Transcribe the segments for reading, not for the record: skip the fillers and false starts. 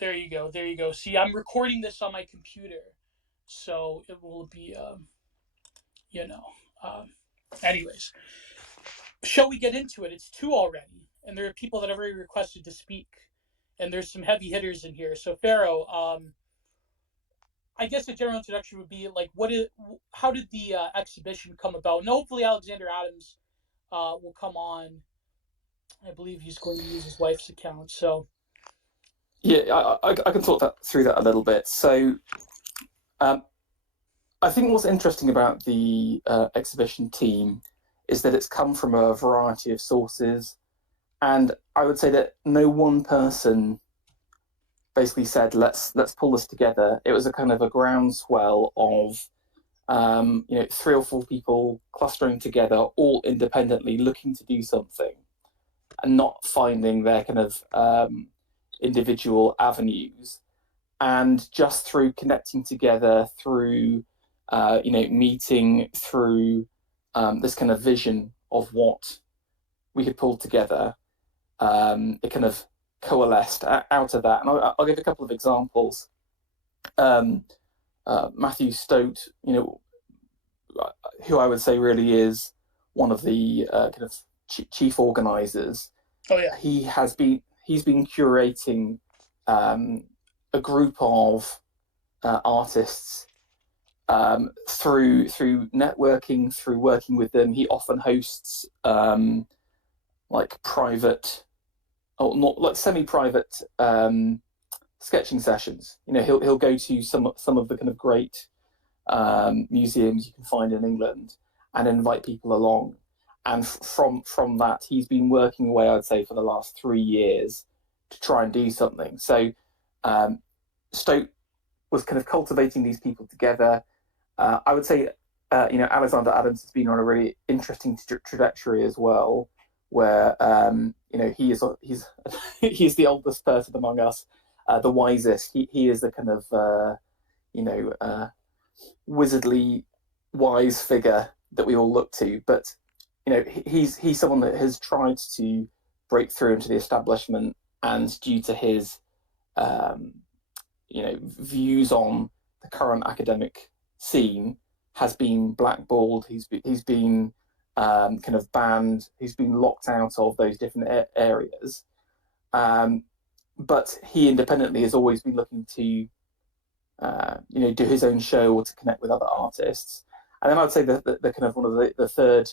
There you go. There you go. See, I'm recording this on my computer, so it will be, you know. Um, anyways, shall we get into it? It's 2 already, and there are people that have already requested to speak, and there's some heavy hitters in here. So, Ferro, I guess a general introduction would be like, how did the exhibition come about? And hopefully, Alexander Adams will come on. I believe he's going to use his wife's account. So, yeah, I can talk through that a little bit. So, I think what's interesting about the exhibition team is that it's come from a variety of sources, and I would say that no one person basically said let's pull this together. It was a kind of a groundswell of 3 or 4 people clustering together, all independently looking to do something, and not finding their kind of individual avenues, and just through connecting together, through meeting, through this kind of vision of what we had pulled together, it kind of coalesced out of that. And I'll give a couple of examples. Matthew Stote, who I would say really is one of the kind of chief organisers. oh yeah, He's been curating a group of artists through networking, through working with them. He often hosts like private, or not like semi-private sketching sessions. He'll go to some of the kind of great museums you can find in England and invite people along. And from that, he's been working away, I'd say, for the last 3 years to try and do something. So Stoke was kind of cultivating these people together. I would say, Alexander Adams has been on a really interesting trajectory as well, where he's he's the oldest person among us, the wisest. He is the kind of wizardly wise figure that we all look to. But he's someone that has tried to break through into the establishment, and due to his views on the current academic scene, has been blackballed. He's been kind of banned. He's been locked out of those different areas. But he independently has always been looking to do his own show or to connect with other artists. And then I'd say the kind of one of the third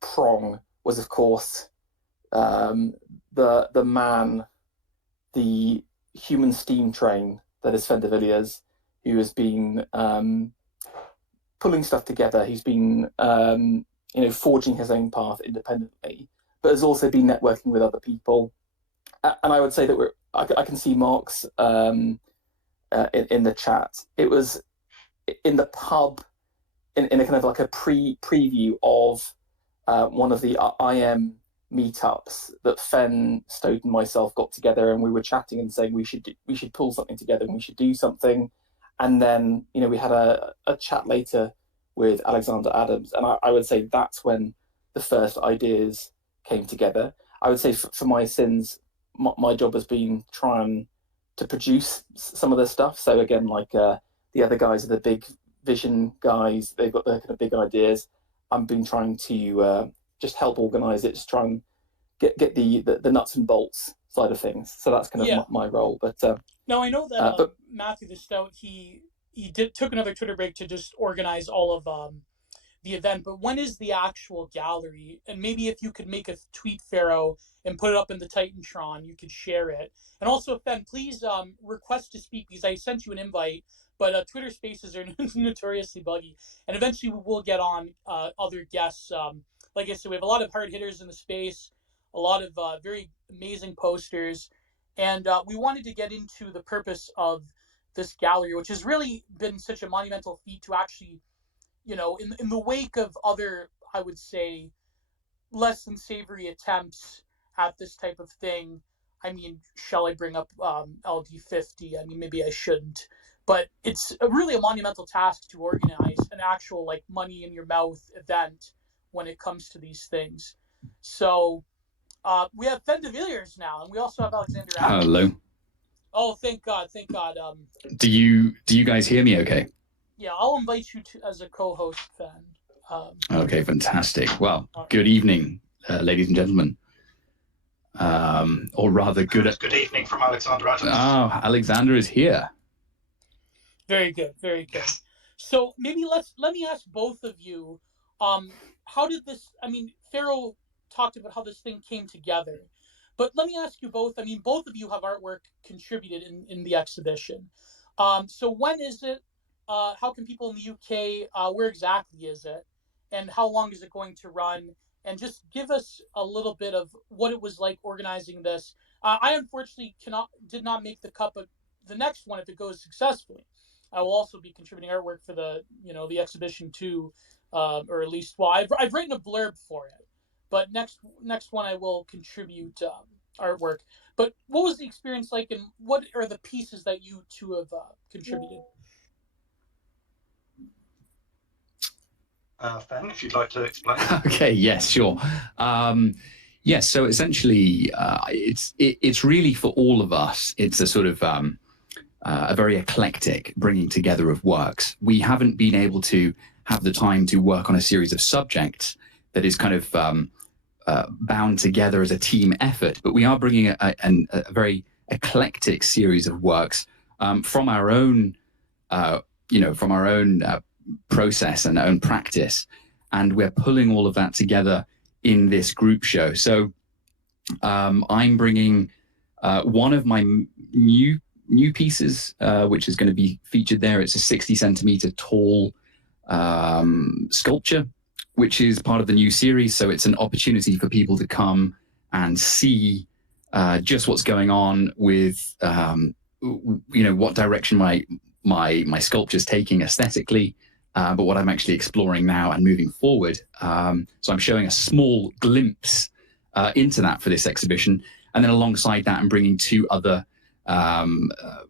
prong was, of course, the man, the human steam train that is Fender Villiers, who has been pulling stuff together. He's been forging his own path independently, but has also been networking with other people. And I would say that I can see Mark's in the chat. It was in the pub, in a kind of like a preview of one of the IM meetups that Fen, Stote, and myself got together, and we were chatting and saying we should pull something together and we should do something. And then we had a chat later with Alexander Adams, and I would say that's when the first ideas came together. I would say for my sins, my job has been trying to produce some of this stuff. So again, like the other guys are the big vision guys. They've got their kind of big ideas. I've been trying to just help organize it, just try and get the nuts and bolts side of things. So that's kind of my role. But now I know that Matthew the Stout, he took another Twitter break to just organize all of the event. But when is the actual gallery? And maybe if you could make a tweet, Ferro, and put it up in the Titantron, you could share it. And also, Ben, please request to speak, because I sent you an invite, but Twitter Spaces are notoriously buggy. And eventually we will get on other guests. Like I said, we have a lot of hard hitters in the space, a lot of very amazing posters. And we wanted to get into the purpose of this gallery, which has really been such a monumental feat to actually, in the wake of other, I would say, less than savory attempts at this type of thing. I mean, shall I bring up LD50? I mean, maybe I shouldn't. But it's really a monumental task to organize an actual, like, money in your mouth event when it comes to these things. So we have Fender Villiers now, and we also have Alexander Adams. Hello. Oh, thank God, thank God. Do you guys hear me okay? Yeah, I'll invite you to as a co-host then. Okay, fantastic. Well, good evening, ladies and gentlemen. Or rather, good evening from Alexander Adams. Oh, Alexander is here. Very good, very good. Yes. So maybe let me ask both of you, how did this? I mean, Ferro talked about how this thing came together, but let me ask you both. I mean, both of you have artwork contributed in the exhibition. So when is it? How can people in the UK? Where exactly is it? And how long is it going to run? And just give us a little bit of what it was like organizing this. I unfortunately did not make the cut, but the next one, if it goes successfully, I will also be contributing artwork for the exhibition too, or at least, well, I've written a blurb for it, but next one I will contribute artwork. But what was the experience like, and what are the pieces that you two have contributed? Fen, if you'd like to explain. Okay, yes, sure. Yes, so essentially, it's really for all of us. It's a sort of a very eclectic bringing together of works. We haven't been able to have the time to work on a series of subjects that is kind of bound together as a team effort, but we are bringing a very eclectic series of works from our own, process and own practice, and we're pulling all of that together in this group show. So I'm bringing one of my new pieces, which is going to be featured there. It's a 60 centimeter tall sculpture, which is part of the new series. So it's an opportunity for people to come and see just what's going on with, what direction my sculpture's taking aesthetically, but what I'm actually exploring now and moving forward. So I'm showing a small glimpse into that for this exhibition. And then alongside that, I'm bringing two other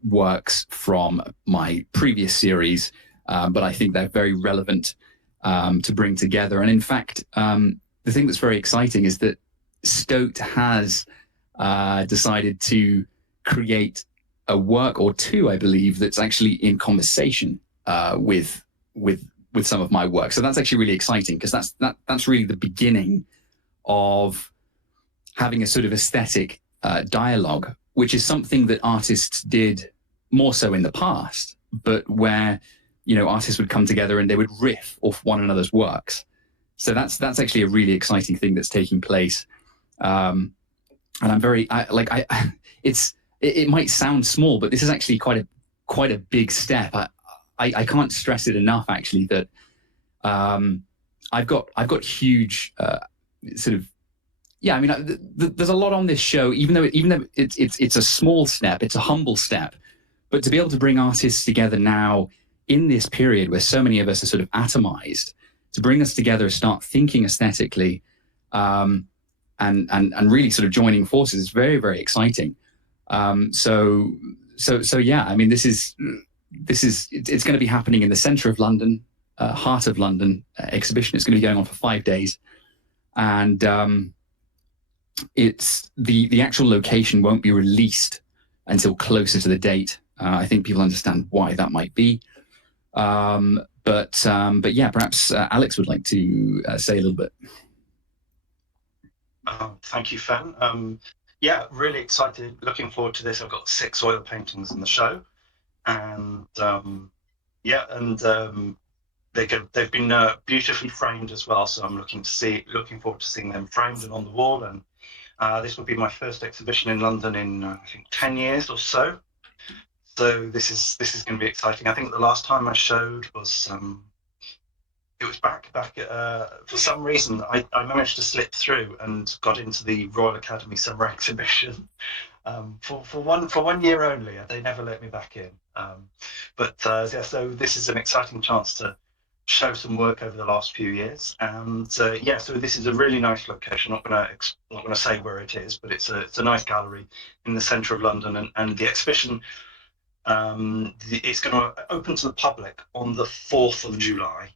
works from my previous series, but I think they're very relevant to bring together. And in fact, the thing that's very exciting is that Stoat has decided to create a work or two, I believe, that's actually in conversation with some of my work. So that's actually really exciting, because that's really the beginning of having a sort of aesthetic dialogue, which is something that artists did more so in the past, but where artists would come together and they would riff off one another's works. So that's actually a really exciting thing that's taking place. And I'm very it might sound small, but this is actually quite a big step. I can't stress it enough, actually, that I've got huge there's a lot on this show, even though it's a small step, it's a humble step, but to be able to bring artists together now in this period where so many of us are sort of atomized, to bring us together, start thinking aesthetically, and really sort of joining forces is very, very exciting. So yeah, I mean, it's going to be happening in the center of London, heart of London exhibition. It's going to be going on for 5 days, and it's the actual location won't be released until closer to the date. I think people understand why that might be, but yeah, perhaps Alex would like to say a little bit. Thank you, Fen. Yeah, really excited, looking forward to this. I've got 6 oil paintings in the show, and they've been beautifully framed as well. So I'm looking forward to seeing them framed and on the wall. And this will be my first exhibition in London in I think 10 years or so. So this is going to be exciting. I think the last time I showed was it was back for some reason I managed to slip through and got into the Royal Academy Summer Exhibition for 1 year only. They never let me back in. So this is an exciting chance to show some work over the last few years. And so this is a really nice location. I'm not going to say where it is, but it's a nice gallery in the centre of London, and the exhibition it's going to open to the public on the 4th of July.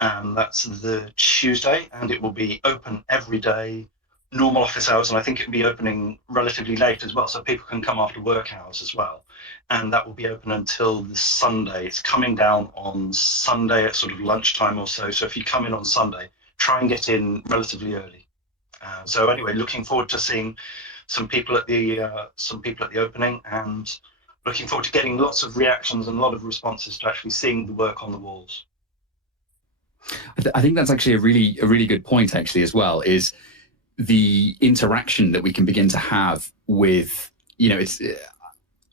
That's the Tuesday, and it will be open every day, normal office hours, and I think it'll be opening relatively late as well, so people can come after work hours as well. and that will be open until the Sunday. It's coming down on Sunday at sort of lunchtime or so. So if you come in on Sunday, try and get in relatively early. So anyway, looking forward to seeing some people at the opening, and looking forward to getting lots of reactions and a lot of responses to actually seeing the work on the walls. I think that's actually a really good point, actually, as well, is the interaction that we can begin to have with, it's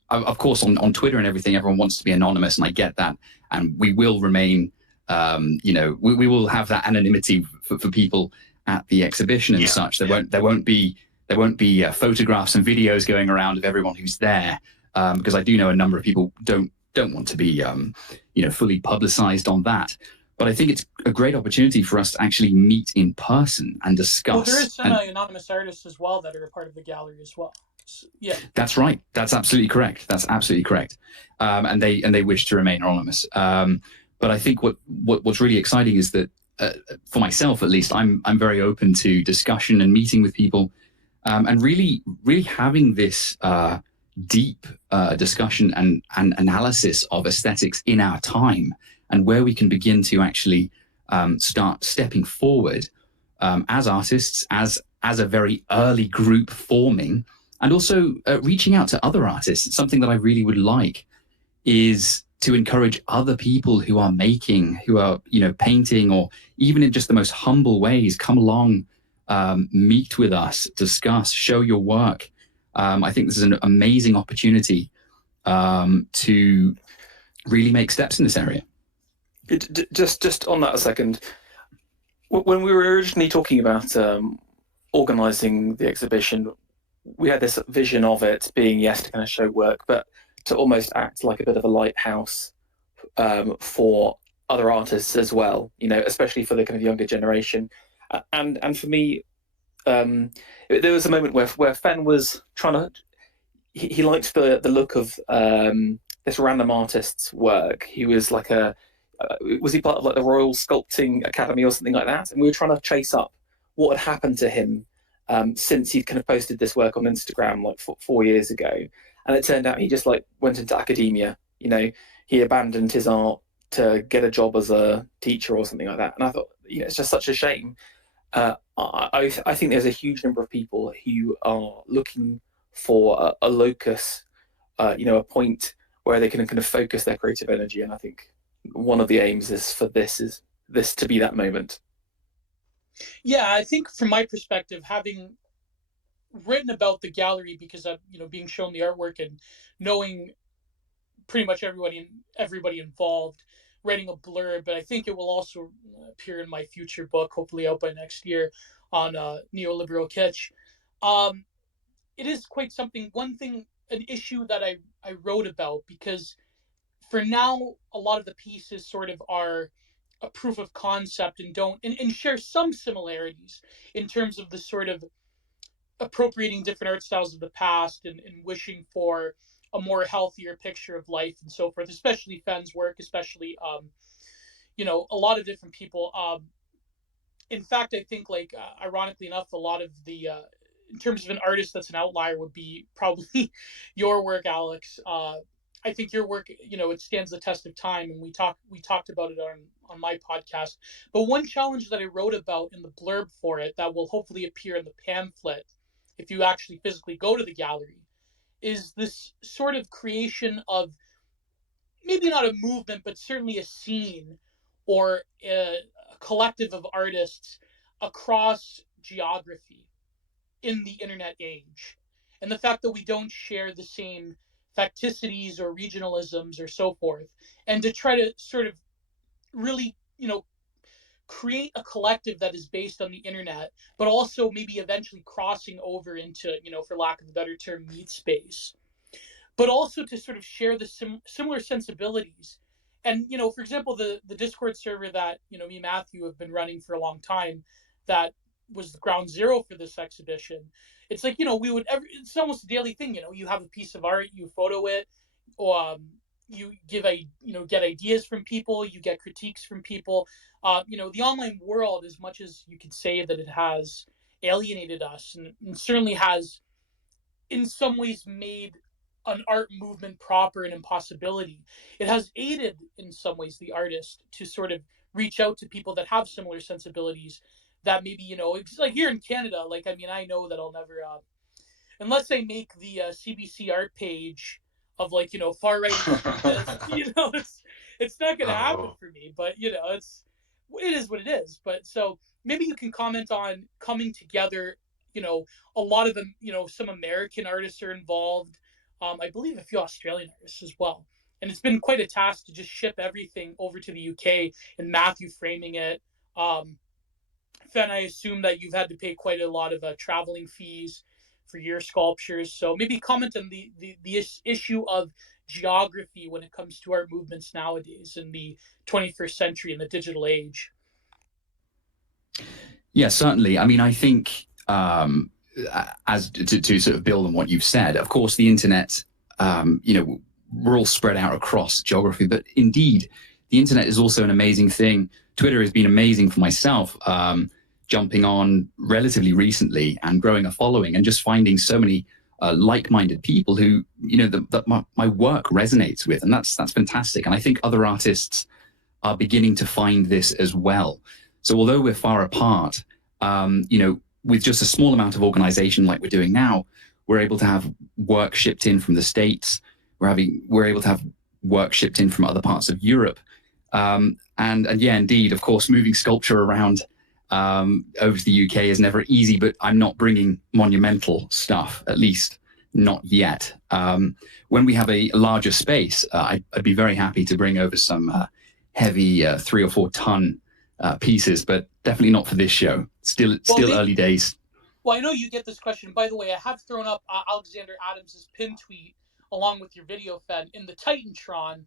of course on Twitter and everything, everyone wants to be anonymous, and I get that, and we will remain, we will have that anonymity for people at the exhibition and such. There won't be photographs and videos going around of everyone who's there, because I do know a number of people don't want to be fully publicized on that. But I think it's a great opportunity for us to actually meet in person and discuss. Well, there is some anonymous artists as well that are a part of the gallery as well. So, yeah, that's right. That's absolutely correct. And they wish to remain anonymous. But I think what's really exciting is that, for myself at least, I'm very open to discussion and meeting with people, and really having this deep discussion and analysis of aesthetics in our time, and where we can begin to actually start stepping forward as artists, as a very early group forming, and also reaching out to other artists. Something that I really would like is to encourage other people who are painting, or even in just the most humble ways, come along, meet with us, discuss, show your work. I think this is an amazing opportunity to really make steps in this area. Just on that a second, when we were originally talking about organising the exhibition, we had this vision of it being, yes, to kind of show work, but to almost act like a bit of a lighthouse for other artists as well, especially for the kind of younger generation. And for me, there was a moment where Fen was trying to, he liked the look of this random artist's work. He was like was he part of like the Royal Sculpting Academy or something like that? And we were trying to chase up what had happened to him since he'd kind of posted this work on Instagram like 4 years ago. And it turned out he just like went into academia. He abandoned his art to get a job as a teacher or something like that. And I thought, it's just such a shame. I think there's a huge number of people who are looking for a locus, a point where they can kind of focus their creative energy. And I think one of the aims is for this to be that moment. Yeah, I think from my perspective, having written about the gallery because of being shown the artwork and knowing pretty much everybody involved, writing a blurb, but I think it will also appear in my future book, hopefully out by next year, on neoliberal kitsch. It is quite something. An issue that I wrote about, because for now a lot of the pieces sort of are a proof of concept and share some similarities in terms of the sort of appropriating different art styles of the past and wishing for a more healthier picture of life and so forth, especially Fen's work, especially a lot of different people. In fact, I think ironically enough, a lot of the in terms of an artist that's an outlier would be probably your work, Alex. I think your work, it stands the test of time, and we talked about it on my podcast. But one challenge that I wrote about in the blurb for it that will hopefully appear in the pamphlet, if you actually physically go to the gallery, is this sort of creation of maybe not a movement, but certainly a scene or a collective of artists across geography in the internet age. And the fact that we don't share the same facticities or regionalisms or so forth, and to try to sort of really, create a collective that is based on the internet, but also maybe eventually crossing over into, for lack of a better term, meat space, but also to sort of share the similar sensibilities. And, for example, the Discord server that, me and Matthew have been running for a long time, that was the ground zero for this exhibition. It's like, it's almost a daily thing. You have a piece of art, you photo it, you get ideas from people, you get critiques from people. The online world, as much as you could say that it has alienated us, and certainly has in some ways made an art movement proper an impossibility. It has aided in some ways the artist to sort of reach out to people that have similar sensibilities that maybe, it's like here in Canada, like, I mean, I know that I'll never, unless they make the CBC art page of like, far right extremists, it's not going to happen Oh. for me, but it is what it is. But so maybe you can comment on coming together, a lot of them, some American artists are involved. I believe a few Australian artists as well. And it's been quite a task to just ship everything over to the UK and Matthew framing it. Fen, I assume that you've had to pay quite a lot of traveling fees for your sculptures. So maybe comment on the issue of geography when it comes to art movements nowadays in the 21st century in the digital age. Yeah, certainly. I mean, I think as to sort of build on what you've said, of course, the internet, we're all spread out across geography, but indeed, the internet is also an amazing thing. Twitter has been amazing for myself, jumping on relatively recently and growing a following and just finding so many like-minded people who, that my work resonates with. And that's fantastic. And I think other artists are beginning to find this as well. So although we're far apart, with just a small amount of organization like we're doing now, we're able to have work shipped in from the States. We're able to have work shipped in from other parts of Europe. And yeah, indeed, of course, moving sculpture around over to the UK is never easy, but I'm not bringing monumental stuff, at least not yet. When we have a larger space, I'd be very happy to bring over some heavy 3 or 4 ton pieces, but definitely not for this show. Still early days. Well, I know you get this question. By the way, I have thrown up Alexander Adams's pin tweet along with your video fed in the Titantron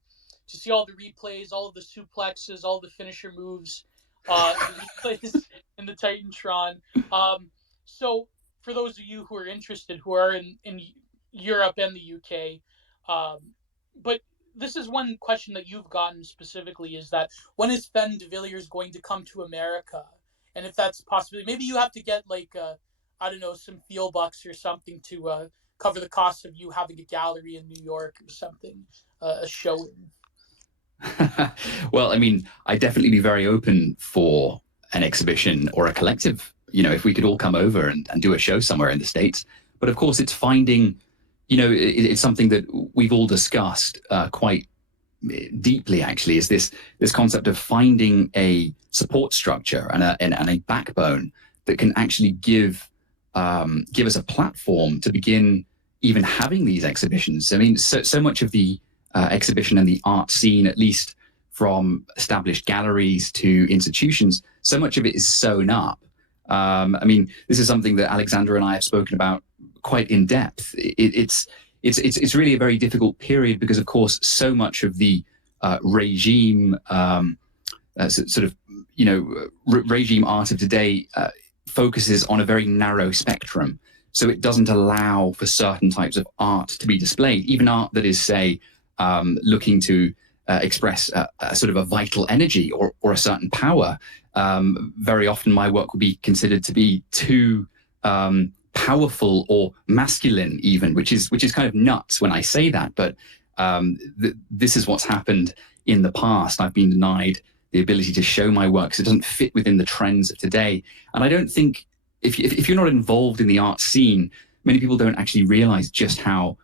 to see all the replays, all of the suplexes, all the finisher moves, replays in the Titantron. So for those of you who are interested, who are in Europe and the UK, but this is one question that you've gotten specifically, is that when is Fen de Villiers going to come to America? And if that's possibly, maybe you have to get like, I don't know, some fuel bucks or something to cover the cost of you having a gallery in New York or something, a show. Well, I mean, I'd definitely be very open for an exhibition or a collective, if we could all come over and do a show somewhere in the States. But of course, it's finding, it's something that we've all discussed quite deeply, actually, is this concept of finding a support structure and a backbone that can actually give us a platform to begin even having these exhibitions. I mean, so much of the exhibition and the art scene, at least from established galleries to institutions, so much of it is sewn up. I mean, this is something that Alexandra and I have spoken about quite in depth. It's really a very difficult period because, of course, so much of the regime regime art of today focuses on a very narrow spectrum. So it doesn't allow for certain types of art to be displayed, even art that is, say, looking to express a sort of a vital energy or a certain power. Very often my work will be considered to be too powerful or masculine even, which is kind of nuts when I say that. But this is what's happened in the past. I've been denied the ability to show my work because it doesn't fit within the trends of today. And I don't think, if you're not involved in the art scene, many people don't actually realize just how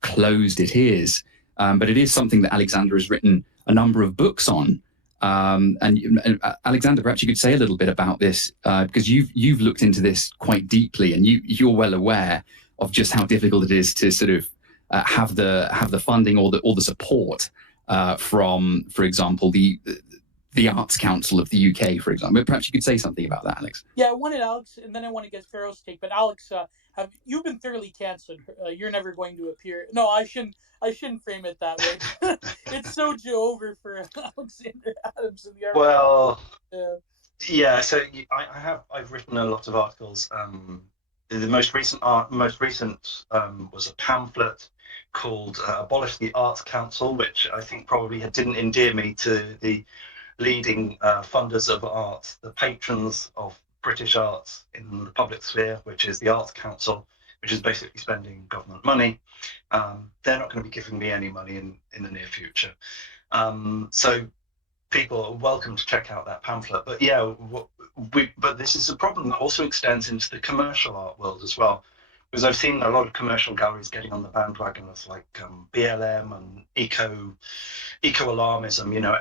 closed it is. But it is something that Alexander has written a number of books on. And Alexander, perhaps you could say a little bit about this, because you've looked into this quite deeply, and you're well aware of just how difficult it is to sort of have the funding or the support from, for example, the Arts Council of the UK, for example. But perhaps you could say something about that, Alex. Yeah, I wanted Alex, and then I want to get Ferro's take. But Alex, you've been thoroughly canceled. You're never going to appear. No, I shouldn't frame it that way. It's so over for Alexander Adams in the art. Well, yeah. So I've written a lot of articles. The most recent was a pamphlet called "Abolish the Arts Council," which I think probably didn't endear me to the leading funders of art, the patrons of British arts in the public sphere, which is the Arts Council, which is basically spending government money. They're not going to be giving me any money in the near future. So people are welcome to check out that pamphlet. But yeah, but this is a problem that also extends into the commercial art world as well. Because I've seen a lot of commercial galleries getting on the bandwagon of like BLM and eco-alarmism. You know,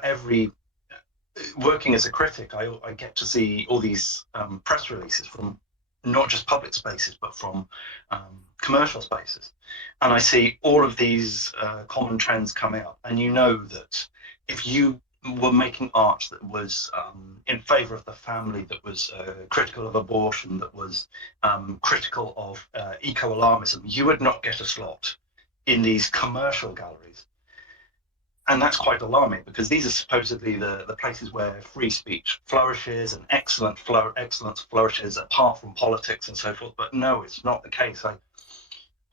working as a critic, I get to see all these press releases from not just public spaces, but from commercial spaces. And I see all of these common trends come out. And you know that if you were making art that was in favor of the family, that was critical of abortion, that was critical of eco-alarmism, you would not get a slot in these commercial galleries. And that's quite alarming, because these are supposedly the places where free speech flourishes and excellence flourishes apart from politics and so forth. But no, it's not the case.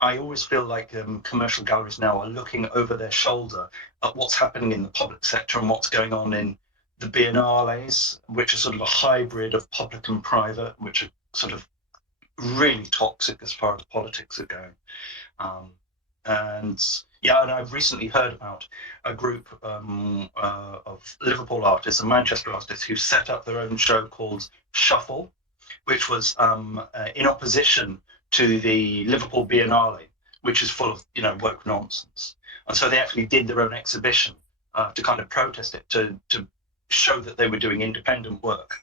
I always feel like commercial galleries now are looking over their shoulder at what's happening in the public sector and what's going on in the biennales, which are sort of a hybrid of public and private, which are sort of really toxic as far as politics are going. And I've recently heard about a group of Liverpool artists and Manchester artists who set up their own show called Shuffle, which was in opposition to the Liverpool Biennale, which is full of woke nonsense. And so they actually did their own exhibition to kind of protest it, to show that they were doing independent work,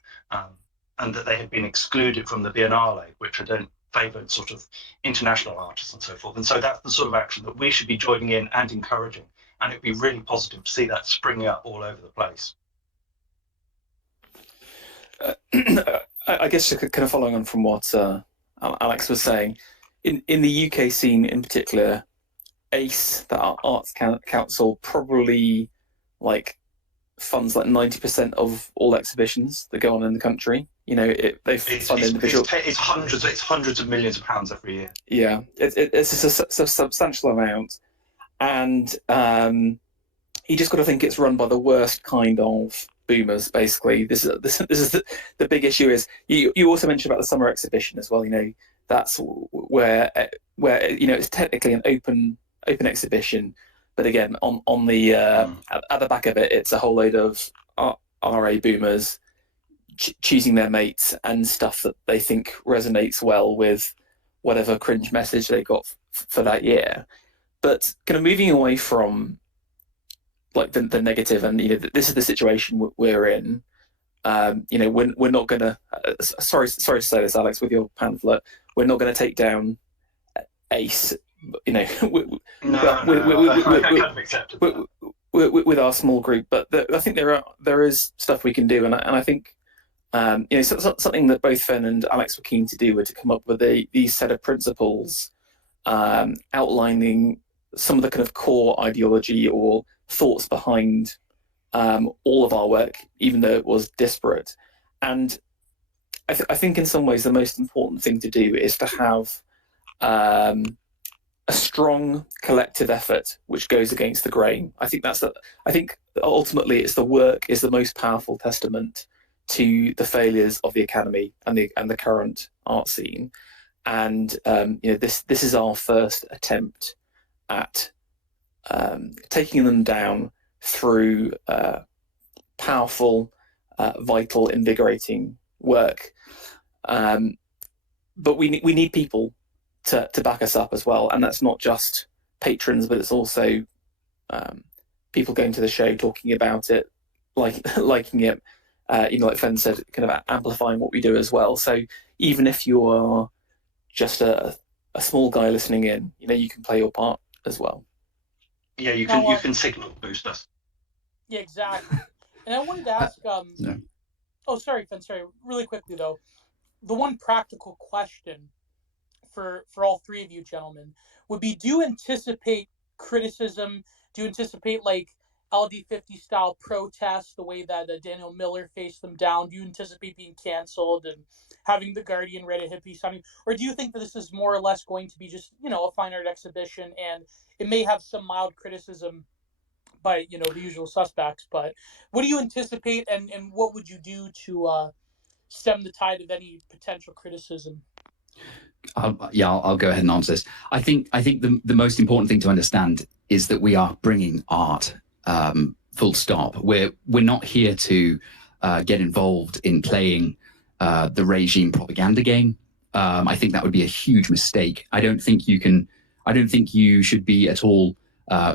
and that they had been excluded from the Biennale, which I don't favoured sort of international artists and so forth. And so that's the sort of action that we should be joining in and encouraging. And it'd be really positive to see that springing up all over the place. I guess kind of following on from what Alex was saying, in the UK scene in particular, ACE, the Arts Council, probably funds 90% of all exhibitions that go on in the country. They fund individual. It's hundreds of millions of pounds every year. Yeah, it's a substantial amount, and you just got to think it's run by the worst kind of boomers. Basically, this is the big issue. Is you also mentioned about the summer exhibition as well. That's where it's technically an open exhibition, but again on the at the back of it, it's a whole load of RA boomers choosing their mates and stuff that they think resonates well with whatever cringe message they got for that year. But kind of moving away from the negative, and this is the situation we're in. We're not gonna. Sorry to say this, Alex, with your pamphlet, we're not going to take down ACE. With our small group, but I think there is stuff we can do, and I think. Something that both Fen and Alex were keen to do were to come up with these set of principles, outlining some of the kind of core ideology or thoughts behind all of our work, even though it was disparate. And I think in some ways the most important thing to do is to have a strong collective effort which goes against the grain. I think ultimately it's the work is the most powerful testament to the failures of the academy and the current art scene, and this is our first attempt at taking them down through powerful, vital, invigorating work. But we need people to back us up as well, and that's not just patrons, but it's also people going to the show, talking about it, liking it. Like Fen said, kind of amplifying what we do as well. So even if you are just a small guy listening in, you can play your part as well. Yeah, you can signal boost us. Yeah, exactly. And I wanted to ask, no. Oh, sorry, Fen. Sorry, really quickly though, the one practical question for all three of you gentlemen would be: do you anticipate criticism? Do you anticipate LD50 style protests, the way that Daniel Miller faced them down? Do you anticipate being canceled and having the Guardian write a hippie signing? Or do you think that this is more or less going to be just, a fine art exhibition, and it may have some mild criticism by, the usual suspects, but what do you anticipate, and what would you do to stem the tide of any potential criticism? I'll go ahead and answer this. I think the most important thing to understand is that we are bringing art, full stop. We're not here to get involved in playing the regime propaganda game. I think that would be a huge mistake. I don't think you should be at all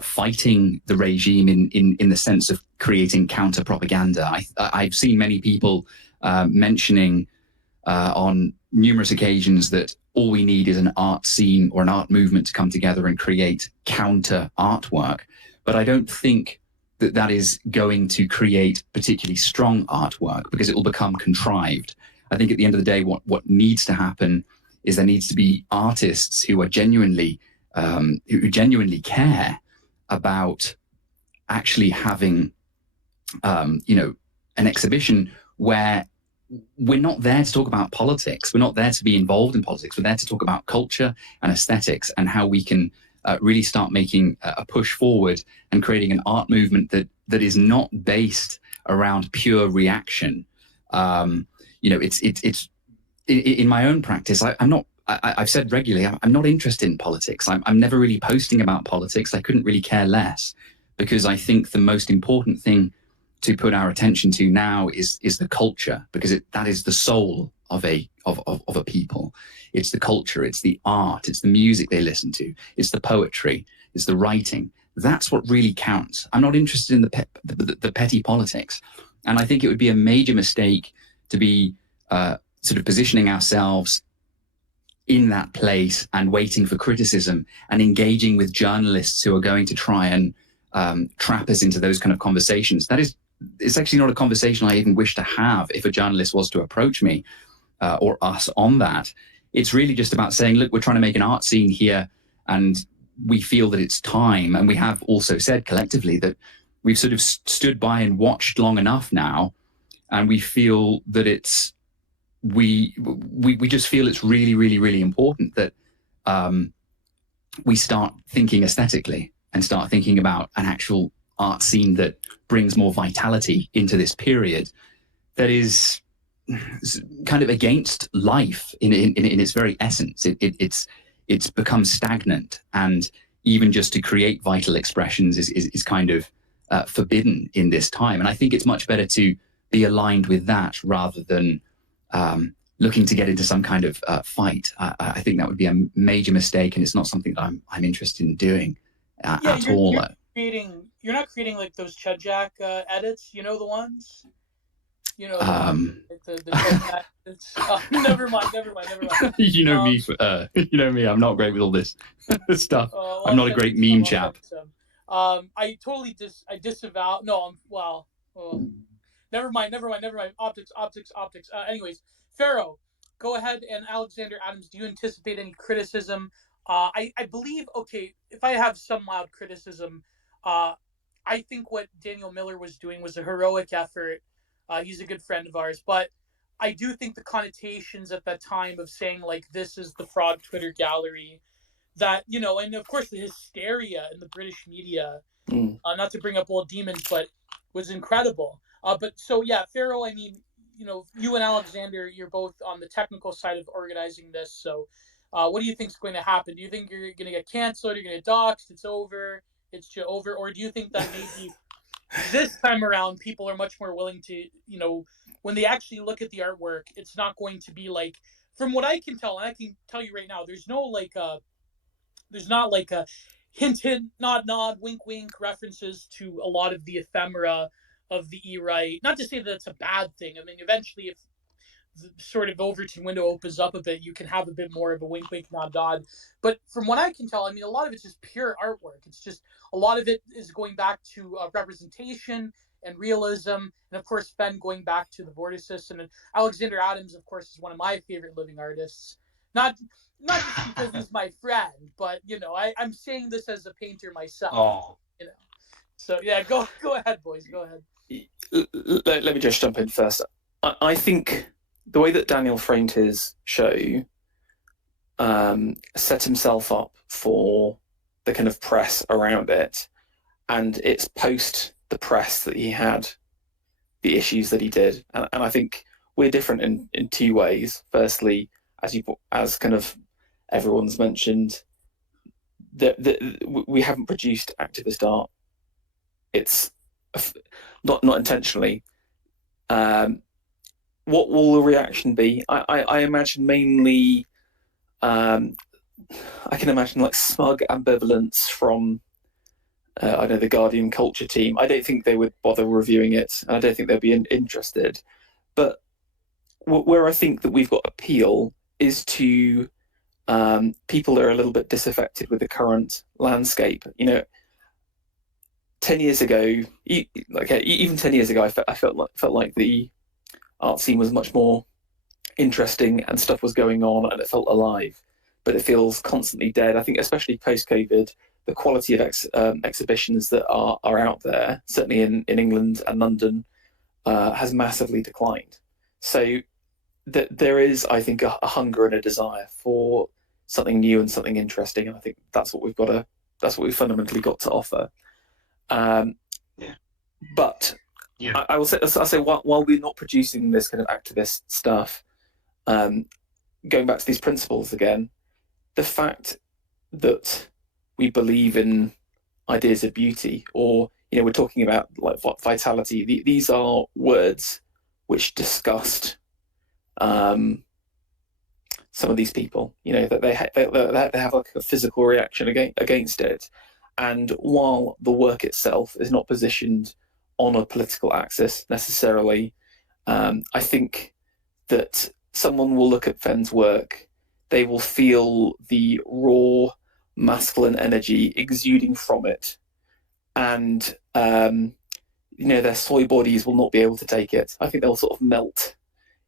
fighting the regime in the sense of creating counter propaganda. I've seen many people mentioning on numerous occasions that all we need is an art scene or an art movement to come together and create counter artwork. But I don't think that is going to create particularly strong artwork, because it will become contrived. I think at the end of the day, what needs to happen is there needs to be artists who are genuinely care about actually having an exhibition where we're not there to talk about politics. We're not there to be involved in politics. We're there to talk about culture and aesthetics and how we can really start making a push forward and creating an art movement that is not based around pure reaction. It's in my own practice. I've said regularly, I'm not interested in politics. I'm never really posting about politics. I couldn't really care less, because I think the most important thing to put our attention to now is the culture, because that is the soul of a people. It's the culture, it's the art, it's the music they listen to, it's the poetry, it's the writing. That's what really counts. I'm not interested in the petty politics. And I think it would be a major mistake to be sort of positioning ourselves in that place and waiting for criticism and engaging with journalists who are going to try and trap us into those kind of conversations. It's actually not a conversation I even wish to have if a journalist was to approach me or us on that. It's really just about saying, look, we're trying to make an art scene here, and we feel that it's time. And we have also said collectively that we've sort of stood by and watched long enough now, and we feel that we just feel it's really, really, really important that we start thinking aesthetically and start thinking about an actual art scene that brings more vitality into this period that is kind of against life in its very essence. It's become stagnant, and even just to create vital expressions is kind of forbidden in this time. And I think it's much better to be aligned with that rather than looking to get into some kind of fight. I think that would be a major mistake, and it's not something that I'm interested in doing at all. You're not creating like those Chudjak edits, the ones? The never mind. You know me. You know me. I'm not great with all this stuff. I'm not a great meme chap. I totally disavow. No, never mind. Optics. Anyways, Ferro, go ahead. And Alexander Adams, do you anticipate any criticism? I believe, okay, if I have some mild criticism, I think what Daniel Miller was doing was a heroic effort. He's a good friend of ours, but I do think the connotations at that time of saying like this is the fraud Twitter gallery, that and of course the hysteria in the British media, not to bring up old demons, but was incredible. But so yeah, Ferro, I mean, you and Alexander, you're both on the technical side of organizing this. So what do you think is going to happen? Do you think you're going to get canceled? You're going to get doxxed? It's over? It's over? Or do you think that maybe this time around people are much more willing to, when they actually look at the artwork, it's not going to be like, from what I can tell, and I can tell you right now, there's not like a hint, nod, wink, references to a lot of the ephemera of the E-Right. Not to say that it's a bad thing. I mean, eventually, if the sort of Overton window opens up a bit, you can have a bit more of a wink, nod. But from what I can tell, I mean, a lot of it's just pure artwork. It's just a lot of it is going back to representation and realism, and of course, Ben going back to the vortices. And Alexander Adams, of course, is one of my favorite living artists. Not just because he's my friend, but I'm saying this as a painter myself. Oh. So yeah, go ahead, boys. Go ahead. Let me just jump in first. I think the way that Daniel framed his show set himself up for the kind of press around it, and it's post the press that he had the issues that he did, and I think we're different in two ways. Firstly, as kind of everyone's mentioned that we haven't produced activist art. It's not intentionally. What will the reaction be? I imagine mainly, I can imagine like smug ambivalence from, I know, the Guardian culture team. I don't think they would bother reviewing it. I don't think they'd be interested. But where I think that we've got appeal is to people that are a little bit disaffected with the current landscape. 10 years ago, even 10 years ago, I felt like the art scene was much more interesting and stuff was going on and it felt alive. But it feels constantly dead. I think, especially post-COVID, the quality of exhibitions that are out there, certainly in England and London, has massively declined. So there is, I think, a hunger and a desire for something new and something interesting, and I think that's what we've fundamentally got to offer. But I will say, while we're not producing this kind of activist stuff, going back to these principles again, the fact that we believe in ideas of beauty, or we're talking about like vitality. These are words which disgust some of these people. That they have like a physical reaction against it. And while the work itself is not positioned on a political axis necessarily, I think that someone will look at Fenn's work, they will feel the raw masculine energy exuding from it, and their soy bodies will not be able to take it. I think they'll sort of melt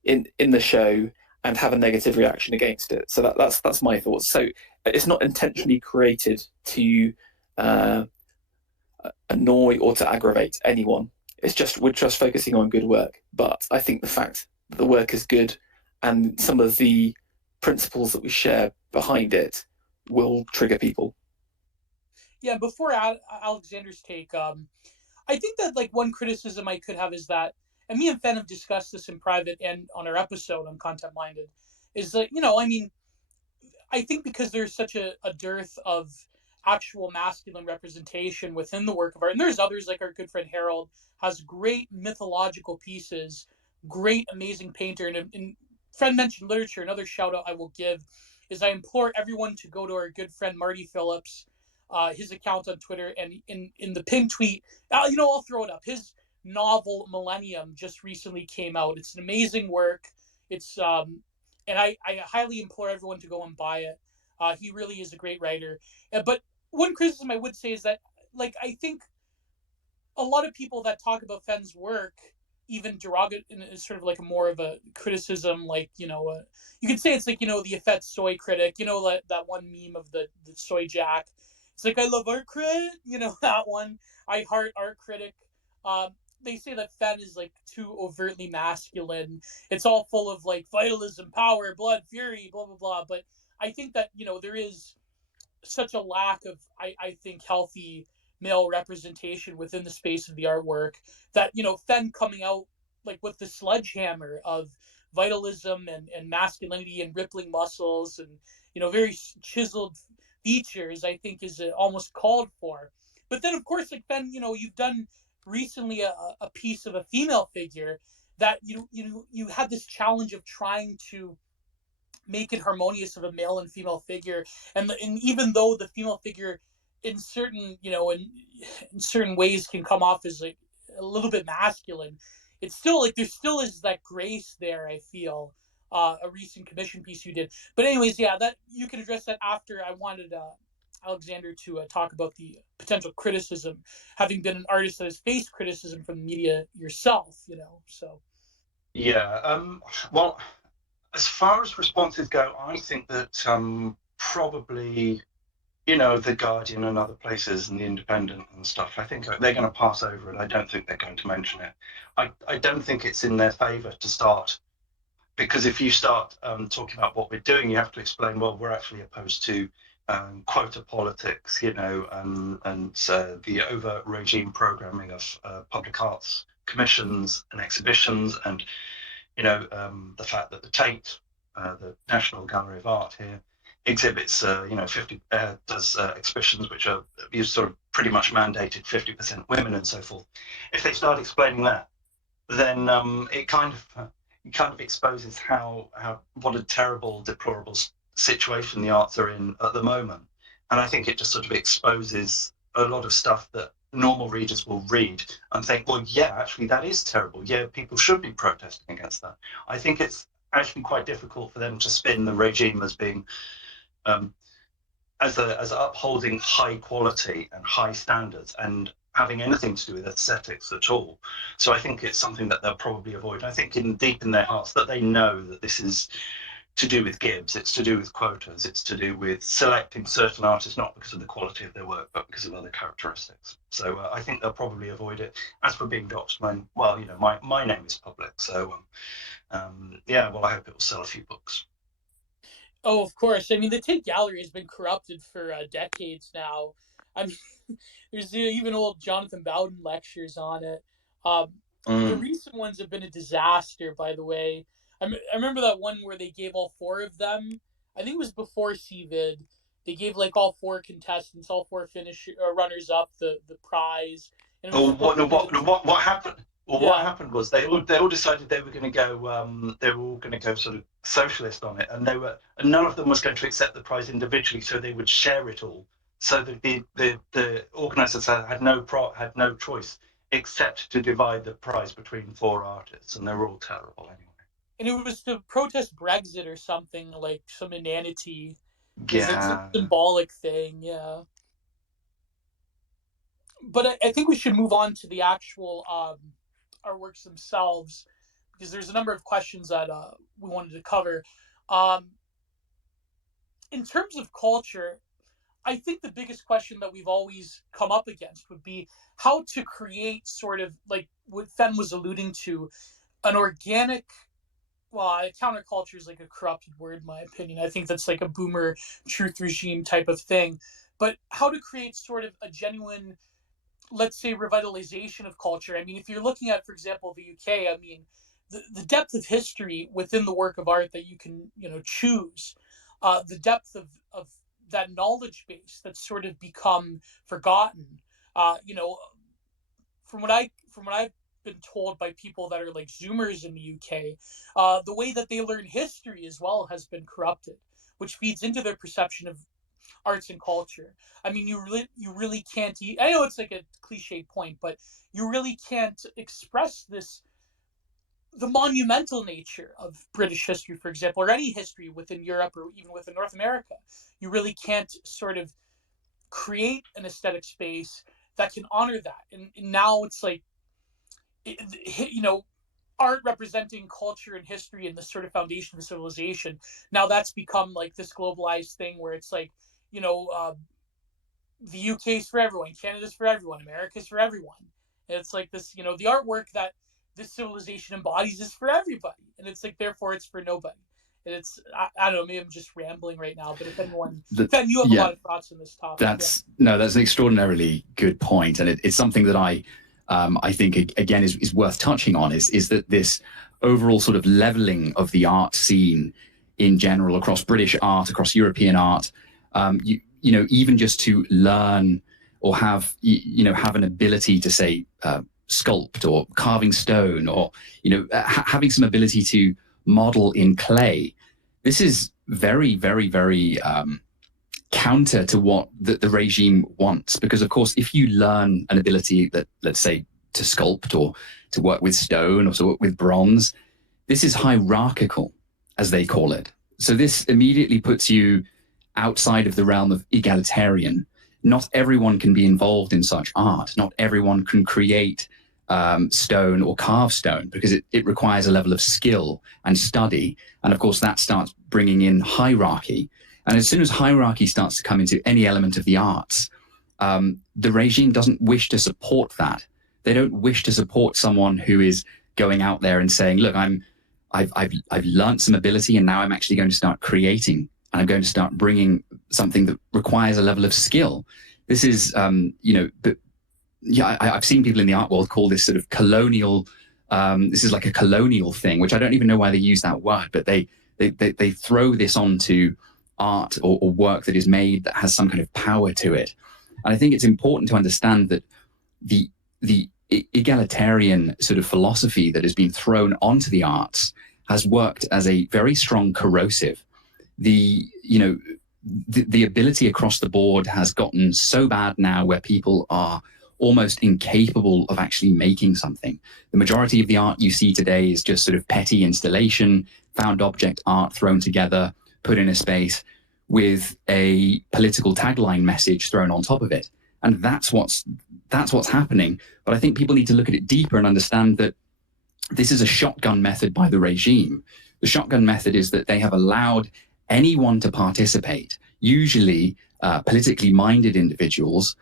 in the show and have a negative reaction against it. So that's my thoughts. So it's not intentionally created to annoy or to aggravate anyone. We're just focusing on good work. But I think the fact that the work is good and some of the principles that we share behind it will trigger people. Yeah, before Alexander's take, I think that like one criticism I could have is that, and me and Fenn have discussed this in private and on our episode on Content Minded, is that, I think because there's such a dearth of actual masculine representation within the work of art, and there's others, like our good friend Harold has great mythological pieces, great, amazing painter, and Fenn mentioned literature. Another shout out I will give is I implore everyone to go to our good friend Marty Phillips, his account on Twitter, and in the pinned tweet, I'll throw it up. His novel Millennium just recently came out. It's an amazing work. It's and I highly implore everyone to go and buy it. He really is a great writer. But one criticism I would say is that, like, I think a lot of people that talk about Fenn's work, even derogatory, is sort of like a more of a criticism, like, you could say it's like, the effete soy critic, that one meme of the soy jack. It's like, I love art crit, that one. I heart art critic. They say that Fenn is like too overtly masculine. It's all full of like vitalism, power, blood, fury, blah, blah, blah. But I think that, there is such a lack of, I think, healthy male representation within the space of the artwork that, Fenn coming out like with the sledgehammer of vitalism and masculinity and rippling muscles and, very chiseled features, I think is almost called for. But then, of course, like Fenn, you've done recently a piece of a female figure that you had this challenge of trying to make it harmonious of a male and female figure, and even though the female figure in certain in certain ways can come off as like a little bit masculine, it's still like there still is that grace there, I feel. A recent commission piece you did, but anyways, yeah, that you can address that after. I wanted Alexander to talk about the potential criticism, having been an artist that has faced criticism from the media yourself, so. Yeah, well, as far as responses go, I think that probably, the Guardian and other places and the Independent and stuff, I think they're going to pass over it. I don't think they're going to mention it. I don't think it's in their favour to start, because if you start talking about what we're doing, you have to explain, well, we're actually opposed to quota politics, and the over regime programming of public arts commissions and exhibitions, and the fact that the Tate, the National Gallery of Art here, exhibits, 50 does exhibitions which are sort of pretty much mandated 50% women and so forth. If they start explaining that, then it kind of exposes what a terrible, deplorable situation the arts are in at the moment. And I think it just sort of exposes a lot of stuff that normal readers will read and think, well, yeah, actually that is terrible. Yeah, people should be protesting against that. I think it's actually quite difficult for them to spin the regime as being as upholding high quality and high standards and having anything to do with aesthetics at all. So I think it's something that they'll probably avoid. I think deep in their hearts that they know that this is to do with Gibbs, it's to do with quotas, it's to do with selecting certain artists, not because of the quality of their work, but because of other characteristics. So I think they'll probably avoid it. As for being doxed, my name is public. So yeah, well, I hope it will sell a few books. Oh, of course. I mean, the Tate Gallery has been corrupted for decades now. I mean, there's even old Jonathan Bowden lectures on it. The recent ones have been a disaster, by the way. I remember that one where they gave all four of them. I think it was before CVID. They gave like all four contestants, all four runners up, the prize. And what happened? Well, yeah. What happened was they all decided they were going to go sort of socialist on it, and none of them was going to accept the prize individually, so they would share it all. So that the organisers had no choice except to divide the prize between four artists, and they were all terrible anyway. And it was to protest Brexit or something, like some inanity. Yeah. It's like some symbolic thing, yeah. But I think we should move on to the actual artworks themselves, because there's a number of questions that we wanted to cover. In terms of culture, I think the biggest question that we've always come up against would be how to create sort of like what Fen was alluding to, an organic, well, counterculture is like a corrupted word in my opinion. I think that's like a boomer truth regime type of thing. But how to create sort of a genuine, let's say, revitalization of culture. I mean, if you're looking at, for example, the UK, I mean, the depth of history within the work of art that you can, choose, the depth of that knowledge base that's sort of become forgotten. From what I've been told by people that are like Zoomers in the UK, the way that they learn history as well has been corrupted, which feeds into their perception of arts and culture. I mean, you really can't. I know it's like a cliche point, but you really can't express the monumental nature of British history, for example, or any history within Europe or even within North America. You really can't sort of create an aesthetic space that can honor that. And now it's like, art representing culture and history and the sort of foundation of civilization. Now that's become like this globalized thing where it's like, the UK's for everyone, Canada's for everyone, America's for everyone. And it's like this, the artwork that this civilization embodies is for everybody. And it's like, therefore it's for nobody. And it's, I don't know, maybe I'm just rambling right now, but if anyone, Ben, you have a lot of thoughts on this topic. That's an extraordinarily good point. And it's something that I think, again, is worth touching on is that this overall sort of leveling of the art scene in general across British art, across European art, even just to learn or have an ability to say sculpt or carving stone or, having some ability to model in clay. This is very, very, very counter to what the regime wants. Because, of course, if you learn an ability that, let's say, to sculpt or to work with stone or to work with bronze, this is hierarchical, as they call it. So this immediately puts you outside of the realm of egalitarian. Not everyone can be involved in such art. Not everyone can create stone or carve stone, because it requires a level of skill and study. And of course, that starts bringing in hierarchy. And as soon as hierarchy starts to come into any element of the arts, the regime doesn't wish to support that. They don't wish to support someone who is going out there and saying, look, I've learned some ability and now I'm actually going to start creating, and I'm going to start bringing something that requires a level of skill. This is, I've seen people in the art world call this sort of colonial, this is like a colonial thing, which I don't even know why they use that word, but they throw this onto art or work that is made that has some kind of power to it. And I think it's important to understand that the egalitarian sort of philosophy that has been thrown onto the arts has worked as a very strong corrosive. The ability across the board has gotten so bad now where people are almost incapable of actually making something. The majority of the art you see today is just sort of petty installation, found object art thrown together, put in a space with a political tagline message thrown on top of it. And that's what's happening. But I think people need to look at it deeper and understand that this is a shotgun method by the regime. The shotgun method is that they have allowed anyone to participate, usually politically minded individuals,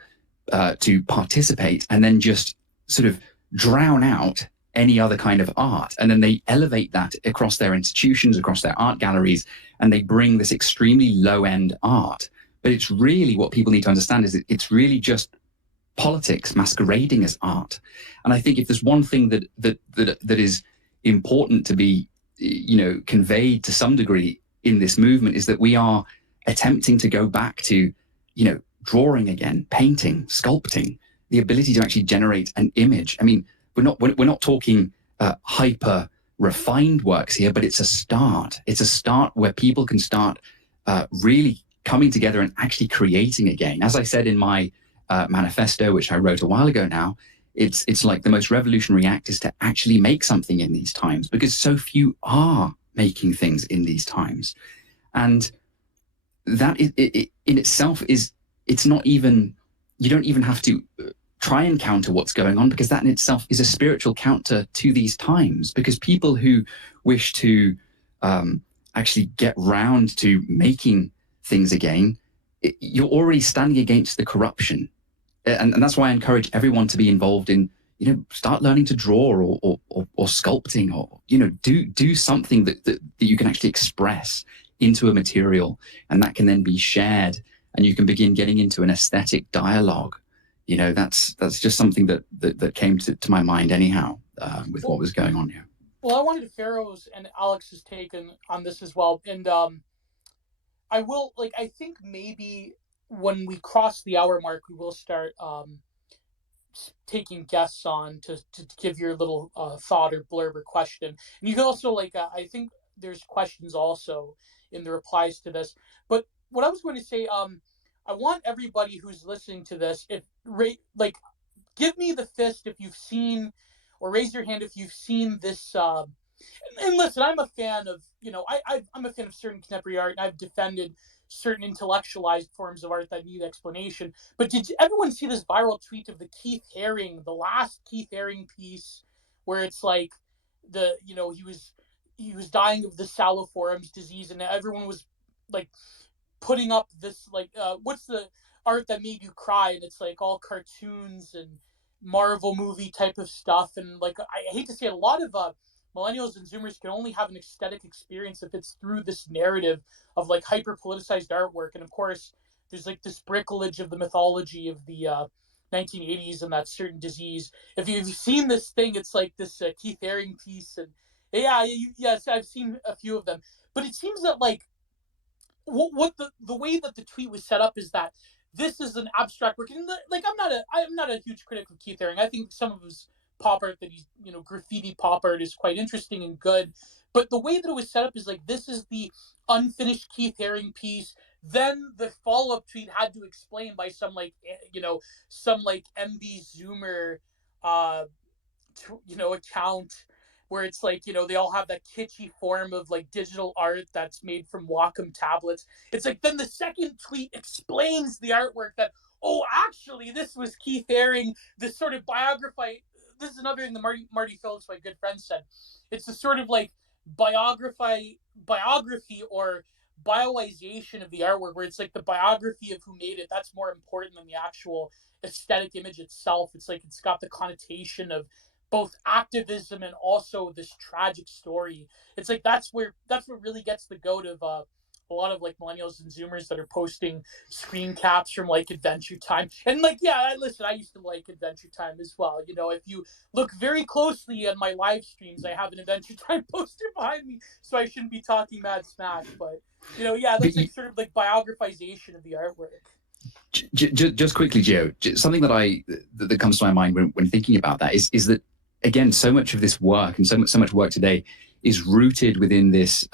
to participate and then just sort of drown out any other kind of art. And then they elevate that across their institutions, across their art galleries, and they bring this extremely low-end art. But it's really, what people need to understand is that it's really just politics masquerading as art. And I think if there's one thing that is important to be, conveyed to some degree in this movement, is that we are attempting to go back to, drawing again, painting, sculpting, the ability to actually generate an image. I mean, we're not talking hyper refined works here, but it's a start. It's a start where people can start really coming together and actually creating again. As I said in my manifesto, which I wrote a while ago now, it's like the most revolutionary act is to actually make something in these times, because so few are making things in these times. And that in itself is, it's not even, you don't even have to try and counter what's going on, because that in itself is a spiritual counter to these times. Because people who wish to actually get round to making things again, you're already standing against the corruption. And that's why I encourage everyone to be involved in, start learning to draw or sculpting, or, do something that you can actually express into a material, and that can then be shared, and you can begin getting into an aesthetic dialogue. That's just something that came to my mind anyhow, with what was going on here. Well, I wanted Ferro's and Alex's take on this as well. And I will, I think maybe when we cross the hour mark, we will start taking guests on to give your little thought or blurb or question. And you can also, I think there's questions also in the replies to this. But what I was going to say, I want everybody who's listening to this, give me the fist if you've seen, or raise your hand if you've seen this. And listen, I'm a fan of, I'm a fan of certain contemporary art, and I've defended certain intellectualized forms of art that need explanation. But did everyone see this viral tweet of the last Keith Haring piece, where it's like he was dying of the Salloforum's disease, and everyone was like putting up this what's the art that made you cry, and it's like all cartoons and Marvel movie type of stuff, and I hate to say it, a lot of millennials and Zoomers can only have an aesthetic experience if it's through this narrative of hyper politicized artwork. And of course, there's this bricolage of the mythology of the 1980s and that certain disease. If you've seen this thing, it's this Keith Haring piece, and yes, I've seen a few of them. But it seems that what the way that the tweet was set up is that this is an abstract work. And I'm not a huge critic of Keith Haring. I think some of his pop art that he's, graffiti pop art is quite interesting and good. But the way that it was set up is this is the unfinished Keith Haring piece. Then the follow-up tweet had to explain by some some MB Zoomer account, where it's they all have that kitschy form of digital art that's made from Wacom tablets. It's then the second tweet explains the artwork that, oh, actually this was Keith Haring, this sort of biography. This is another thing that Marty Phillips, my good friend, said. It's the sort of biography or bioization of the artwork, where it's the biography of who made it. That's more important than the actual aesthetic image itself. It's it's got the connotation of both activism and also this tragic story. It's that's what really gets the goat of a lot of like millennials and Zoomers that are posting screen caps from like Adventure Time, and like listen, I used to like Adventure Time as well. You know, if you look very closely at my live streams, I have an Adventure Time poster behind me, so I shouldn't be talking mad smash, but you know, yeah, that's like sort of like biographization of the artwork. Just quickly, Gio, something that comes to my mind when thinking about that is that, again, so much of this work and so much work today is rooted within this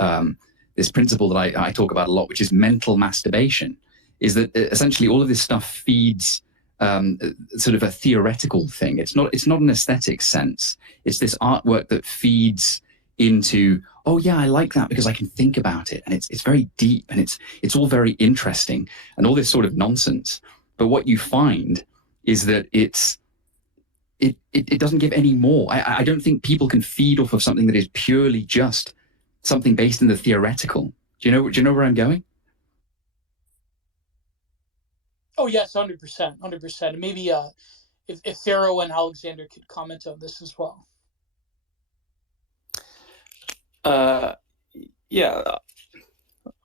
this principle that I talk about a lot, which is mental masturbation. Is that essentially all of this stuff feeds sort of a theoretical thing. It's not an aesthetic sense. It's this artwork that feeds into, oh yeah, I like that because I can think about it, and it's very deep, and it's all very interesting, and all this sort of nonsense. But what you find is that it doesn't give any more. I don't think people can feed off of something that is purely just something based in the theoretical. Do you know where I'm going? Oh yes, 100%. Maybe if Ferro and Alexander could comment on this as well. Yeah,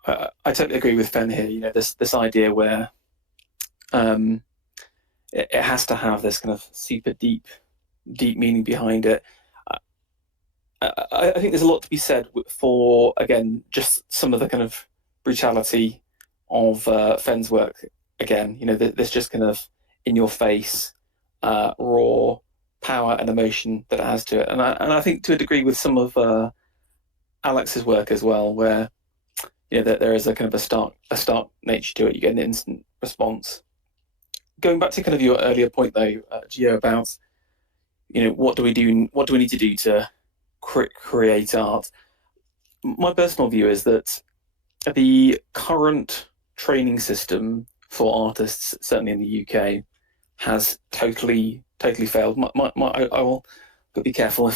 I totally agree with Fen here. You know, this idea where it has to have this kind of super deep meaning behind it. I think there's a lot to be said for, again, just some of the kind of brutality of Fen's work. Again, you know, there's just kind of in your face, raw power and emotion that it has to it, and I think to a degree with some of Alex's work as well, where you know there is a kind of a stark nature to it. You get an instant response. Going back to kind of your earlier point though, Gio, about you know what do we need to do to create art? My personal view is that the current training system for artists, certainly in the UK, has totally failed. I will be careful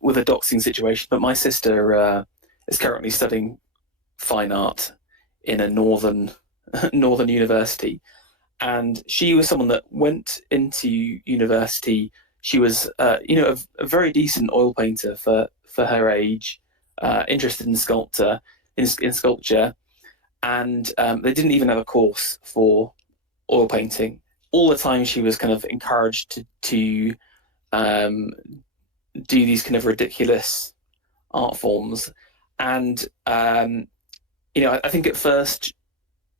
with a doxing situation, but my sister is currently studying fine art in a northern university, and she was someone that went into university. She was you know a very decent oil painter for her age, interested in sculpture, and they didn't even have a course for oil painting. All the time she was kind of encouraged to do these kind of ridiculous art forms, and you know I think at first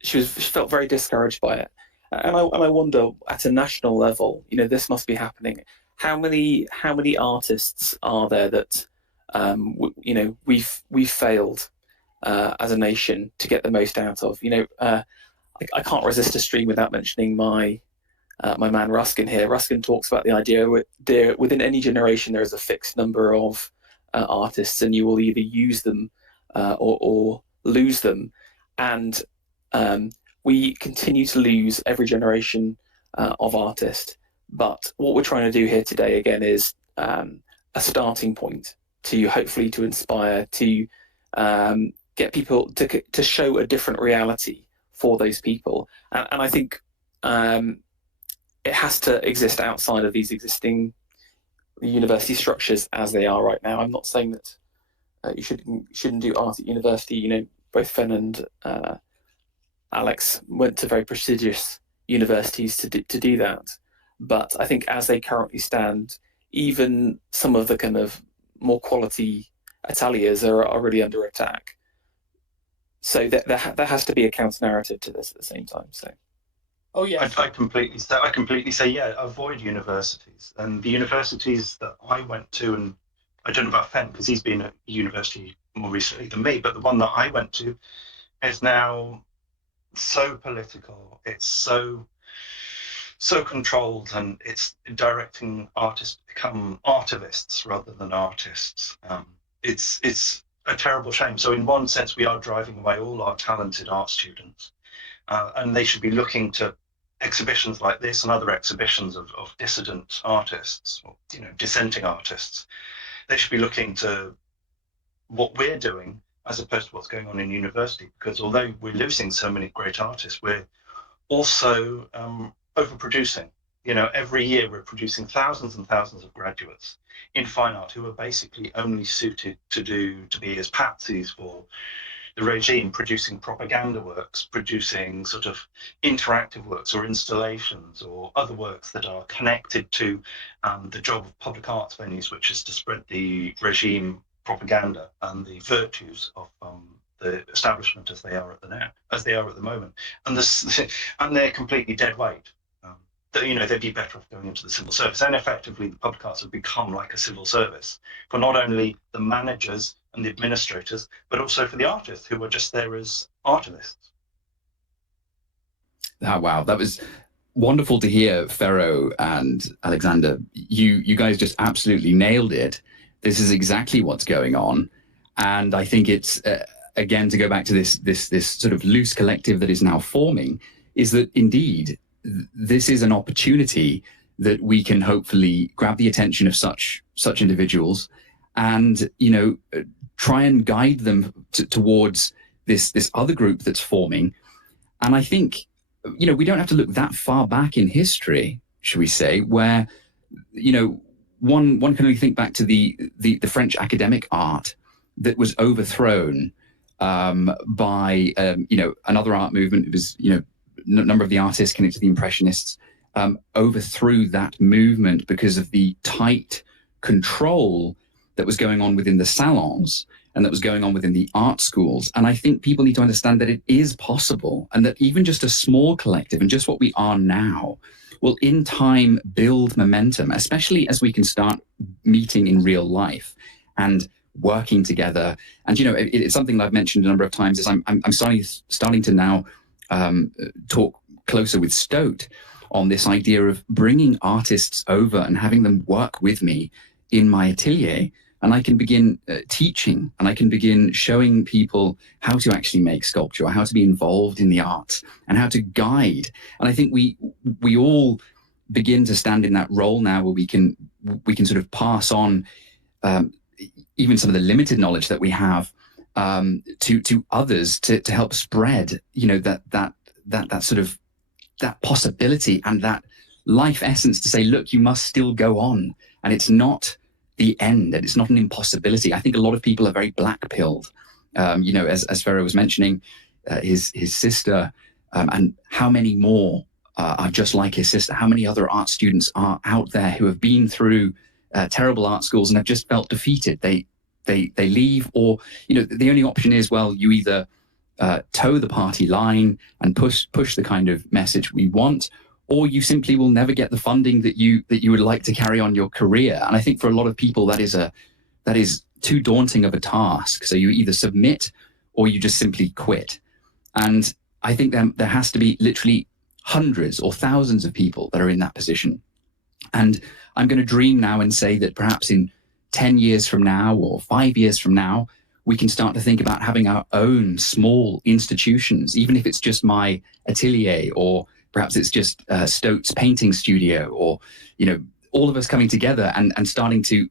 she felt very discouraged by it, and I wonder at a national level, you know, this must be happening. How many artists are there that you know we've failed as a nation to get the most out of? You know, I can't resist a stream without mentioning my man Ruskin here. Ruskin talks about the idea within any generation there is a fixed number of artists, and you will either use them or lose them. And we continue to lose every generation of artists. But what we're trying to do here today, again, is a starting point to hopefully to inspire, to get people to show a different reality for those people. And I think it has to exist outside of these existing university structures as they are right now. I'm not saying that you shouldn't do art at university. You know, both Fen and Alex went to very prestigious universities to do that. But I think as they currently stand, even some of the kind of more quality ateliers are really under attack. So there has to be a counter narrative to this at the same time. So. Oh yeah, I completely say yeah. Avoid universities, and the universities that I went to, and I don't know about Fen because he's been at university more recently than me, but the one that I went to is now so political. It's so controlled, and it's directing artists to become artivists rather than artists. It's a terrible shame. So in one sense, we are driving away all our talented art students. And they should be looking to exhibitions like this and other exhibitions of dissident artists, or you know, dissenting artists. They should be looking to what we're doing as opposed to what's going on in university. Because although we're losing so many great artists, we're also overproducing. You know, every year we're producing thousands and thousands of graduates in fine art who are basically only suited to be as patsies for the regime producing propaganda works, producing sort of interactive works or installations or other works that are connected to the job of public arts venues, which is to spread the regime propaganda and the virtues of the establishment as they are at the moment, and and they're completely dead weight. They'd be better off going into the civil service, and effectively the public arts have become like a civil service for not only the managers and the administrators, but also for the artists who were just there as artists. Oh, wow, that was wonderful to hear, Ferro and Alexander. You guys just absolutely nailed it. This is exactly what's going on, and I think it's again, to go back to this sort of loose collective that is now forming, is that indeed this is an opportunity that we can hopefully grab the attention of such individuals, and try and guide them towards this other group that's forming. And I think we don't have to look that far back in history, should we say, where one can only think back to the French academic art that was overthrown by another art movement. It was a number of the artists connected to the Impressionists overthrew that movement because of the tight control that was going on within the salons and that was going on within the art schools. And I think people need to understand that it is possible, and that even just a small collective and just what we are now will in time build momentum, especially as we can start meeting in real life and working together. And it's something that I've mentioned a number of times, is I'm starting to now talk closer with Stoat on this idea of bringing artists over and having them work with me in my atelier, and I can begin teaching, and I can begin showing people how to actually make sculpture, or how to be involved in the arts, and how to guide. And I think we all begin to stand in that role now, where we can sort of pass on even some of the limited knowledge that we have to others, to help spread that sort of that possibility and that life essence, to say, look, you must still go on, and it's not the end, and it's not an impossibility. I think a lot of people are very black-pilled. As Ferro was mentioning, his sister, and how many more are just like his sister. How many other art students are out there who have been through terrible art schools and have just felt defeated? They leave, or the only option is, well, you either toe the party line and push the kind of message we want, or you simply will never get the funding that you would like to carry on your career. And I think for a lot of people that is too daunting of a task. So you either submit or you just simply quit. And I think there has to be literally hundreds or thousands of people that are in that position. And I'm going to dream now and say that perhaps in 10 years from now or 5 years from now, we can start to think about having our own small institutions, even if it's just my atelier, or perhaps it's just Stoat's painting studio, or all of us coming together and starting to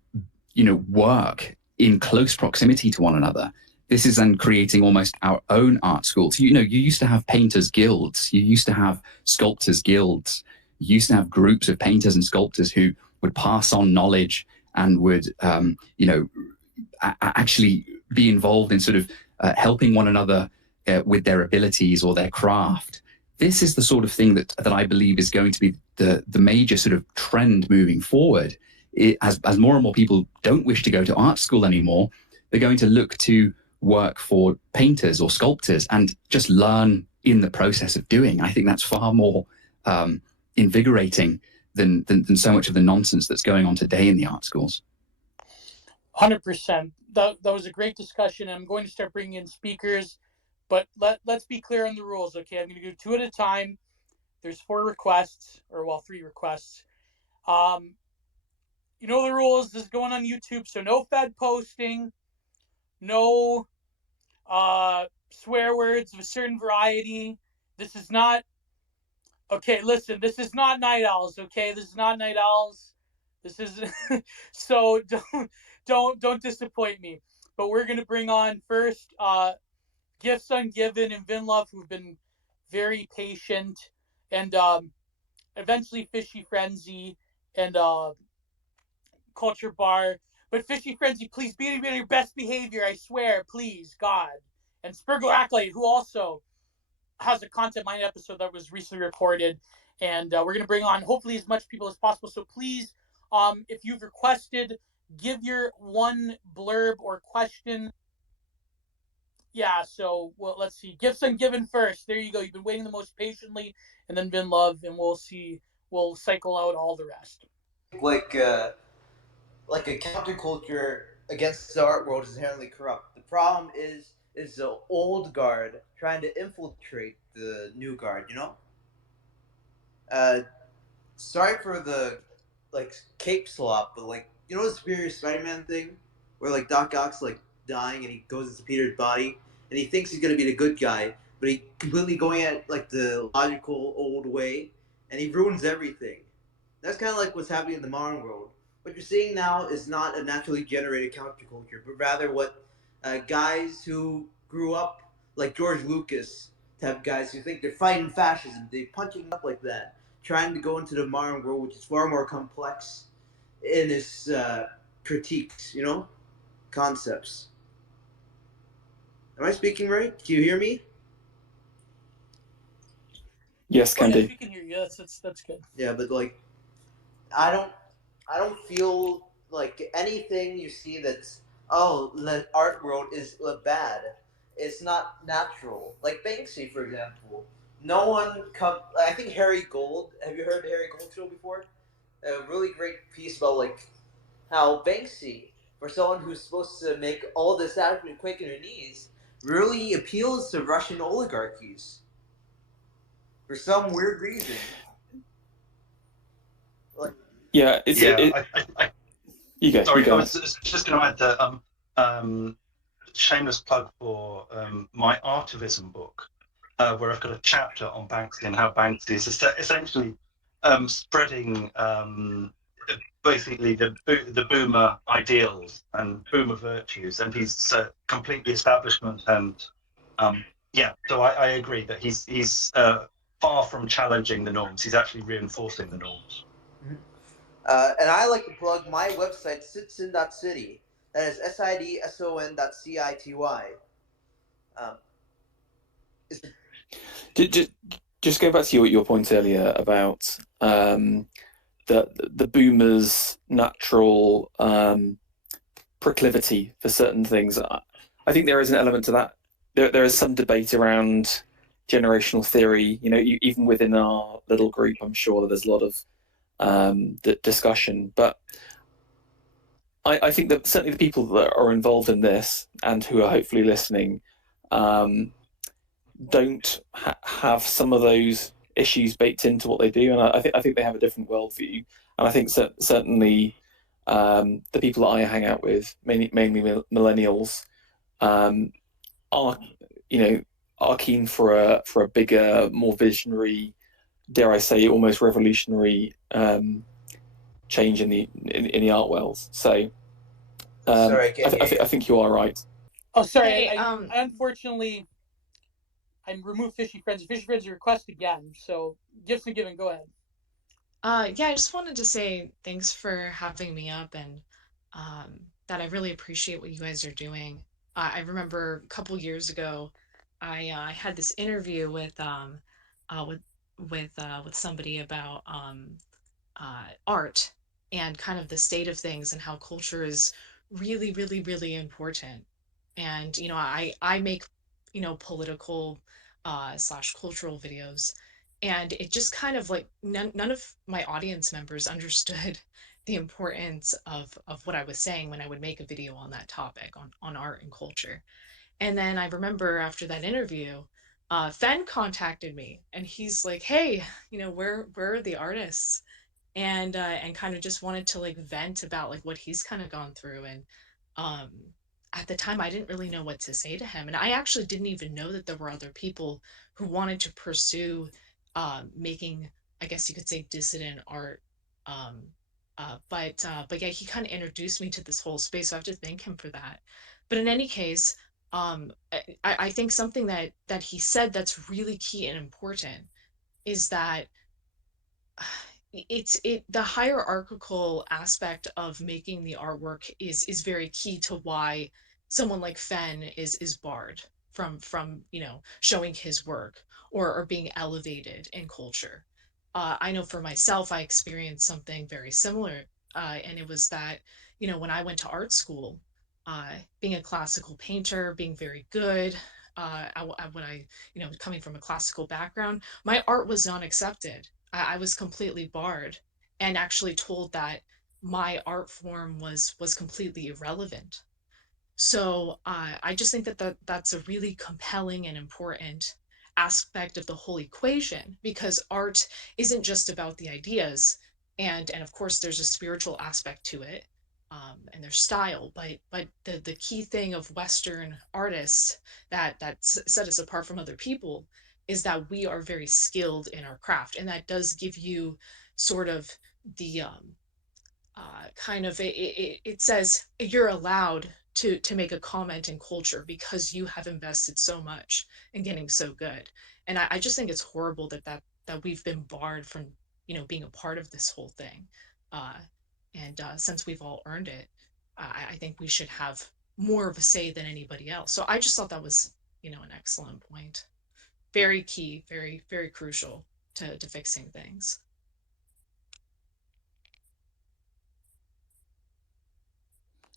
work in close proximity to one another. This is then creating almost our own art school. So, you used to have painters guilds, you used to have sculptors guilds, you used to have groups of painters and sculptors who would pass on knowledge and would actually be involved in sort of helping one another with their abilities or their craft. This is the sort of thing that I believe is going to be the major sort of trend moving forward. As more and more people don't wish to go to art school anymore, they're going to look to work for painters or sculptors and just learn in the process of doing. I think that's far more invigorating than so much of the nonsense that's going on today in the art schools. 100%. That was a great discussion. I'm going to start bringing in speakers, but let's be clear on the rules, okay? I'm going to do 2 at a time. There's 4 requests, or 3 requests. You know the rules. This is going on YouTube, so no Fed posting, no swear words of a certain variety. This is not, okay, listen, this is not Night Owls, okay? This is not Night Owls. This is, so don't disappoint me. But we're going to bring on first Gifts Ungiven and Vinlove, who've been very patient, and eventually Fishy Frenzy and Culture Bar. But Fishy Frenzy, please be on your best behavior, I swear, please, God. and Spurgo Acolyte, who also has a Content Mine episode that was recently recorded. And we're going to bring on hopefully as much people as possible. So please, if you've requested, give your one blurb or question. Yeah, so well, let's see. Gifts Ungiven first. There you go. You've been waiting the most patiently, and then Vin Love, and we'll see. We'll cycle out all the rest. Like a counterculture against the art world is inherently corrupt. The problem is the old guard trying to infiltrate the new guard. You know. Sorry for the cape swap, but you know the Superior Spider-Man thing, where Doc Ock's dying and he goes into Peter's body and he thinks he's gonna be the good guy, but he completely going at the logical old way, and he ruins everything. That's kind of what's happening in the modern world. What you're seeing now is not a naturally generated counterculture, but rather what guys who grew up like George Lucas type guys who think they're fighting fascism, they're punching up like that, trying to go into the modern world, which is far more complex in its critiques, you know, concepts. Am I speaking right? Do you hear me? Yes, can do. We can hear you. That's good. Yeah, but I don't feel anything you see that's the art world is bad. It's not natural. Like Banksy, for example. No one I think Harry Gold. Have you heard the Harry Gold show before? A really great piece about how Banksy, for someone who's supposed to make all this happen quick in her knees, really appeals to Russian oligarchies for some weird reason. Yeah, it's you go. Sorry, You go. I was just going to add that shameless plug for my Artivism book, where I've got a chapter on Banksy and how Banksy is essentially spreading basically the boomer ideals and boomer virtues, and he's completely establishment, and so I agree that he's far from challenging the norms. He's actually reinforcing the norms. Mm-hmm. And I like to plug my website, sitson.city. That is sidson.city. Just going back to your point earlier about the boomers' natural proclivity for certain things. I think there is an element to that. There is some debate around generational theory. You know, even within our little group, I'm sure that there's a lot of discussion. But I think that certainly the people that are involved in this and who are hopefully listening don't have some of those issues baked into what they do, and I think they have a different worldview. And I think certainly the people that I hang out with, mainly millennials, are keen for a bigger, more visionary, dare I say, almost revolutionary change in the art world. So Sorry, I think you are right. Oh, sorry. Hey, I unfortunately, I removed Fishy Friends. Fishy Friends request again. So Gifts Ungiven, go ahead. Yeah, I just wanted to say thanks for having me up, and that I really appreciate what you guys are doing. I remember a couple years ago, I had this interview with somebody about art and kind of the state of things and how culture is really, really, really important. And I make political slash cultural videos, and it just kind of none of my audience members understood the importance of what I was saying when I would make a video on that topic, on art and culture. And then I remember after that interview, Fen contacted me, and he's like, hey, where are the artists? And kind of just wanted to vent about what he's kind of gone through. And at the time I didn't really know what to say to him, and I actually didn't even know that there were other people who wanted to pursue making, I guess you could say, dissident art. But yeah, he kind of introduced me to this whole space, so I have to thank him for that. But in any case, I think something that he said that's really key and important is that the hierarchical aspect of making the artwork is very key to why someone like Fen is barred. from showing his work or being elevated in culture. I know for myself, I experienced something very similar, and it was that when I went to art school, being a classical painter, being very good, when I coming from a classical background, my art was not accepted. I was completely barred and actually told that my art form was completely irrelevant. So I just think that's a really compelling and important aspect of the whole equation, because art isn't just about the ideas, and of course there's a spiritual aspect to it, and their style, but the key thing of Western artists that set us apart from other people is that we are very skilled in our craft, and that does give you sort of the kind of it says you're allowed to make a comment in culture because you have invested so much in getting so good. And I just think it's horrible that we've been barred from being a part of this whole thing. uh and since we've all earned it, I think we should have more of a say than anybody else. So I just thought that was an excellent point. Very key, very very crucial to fixing things.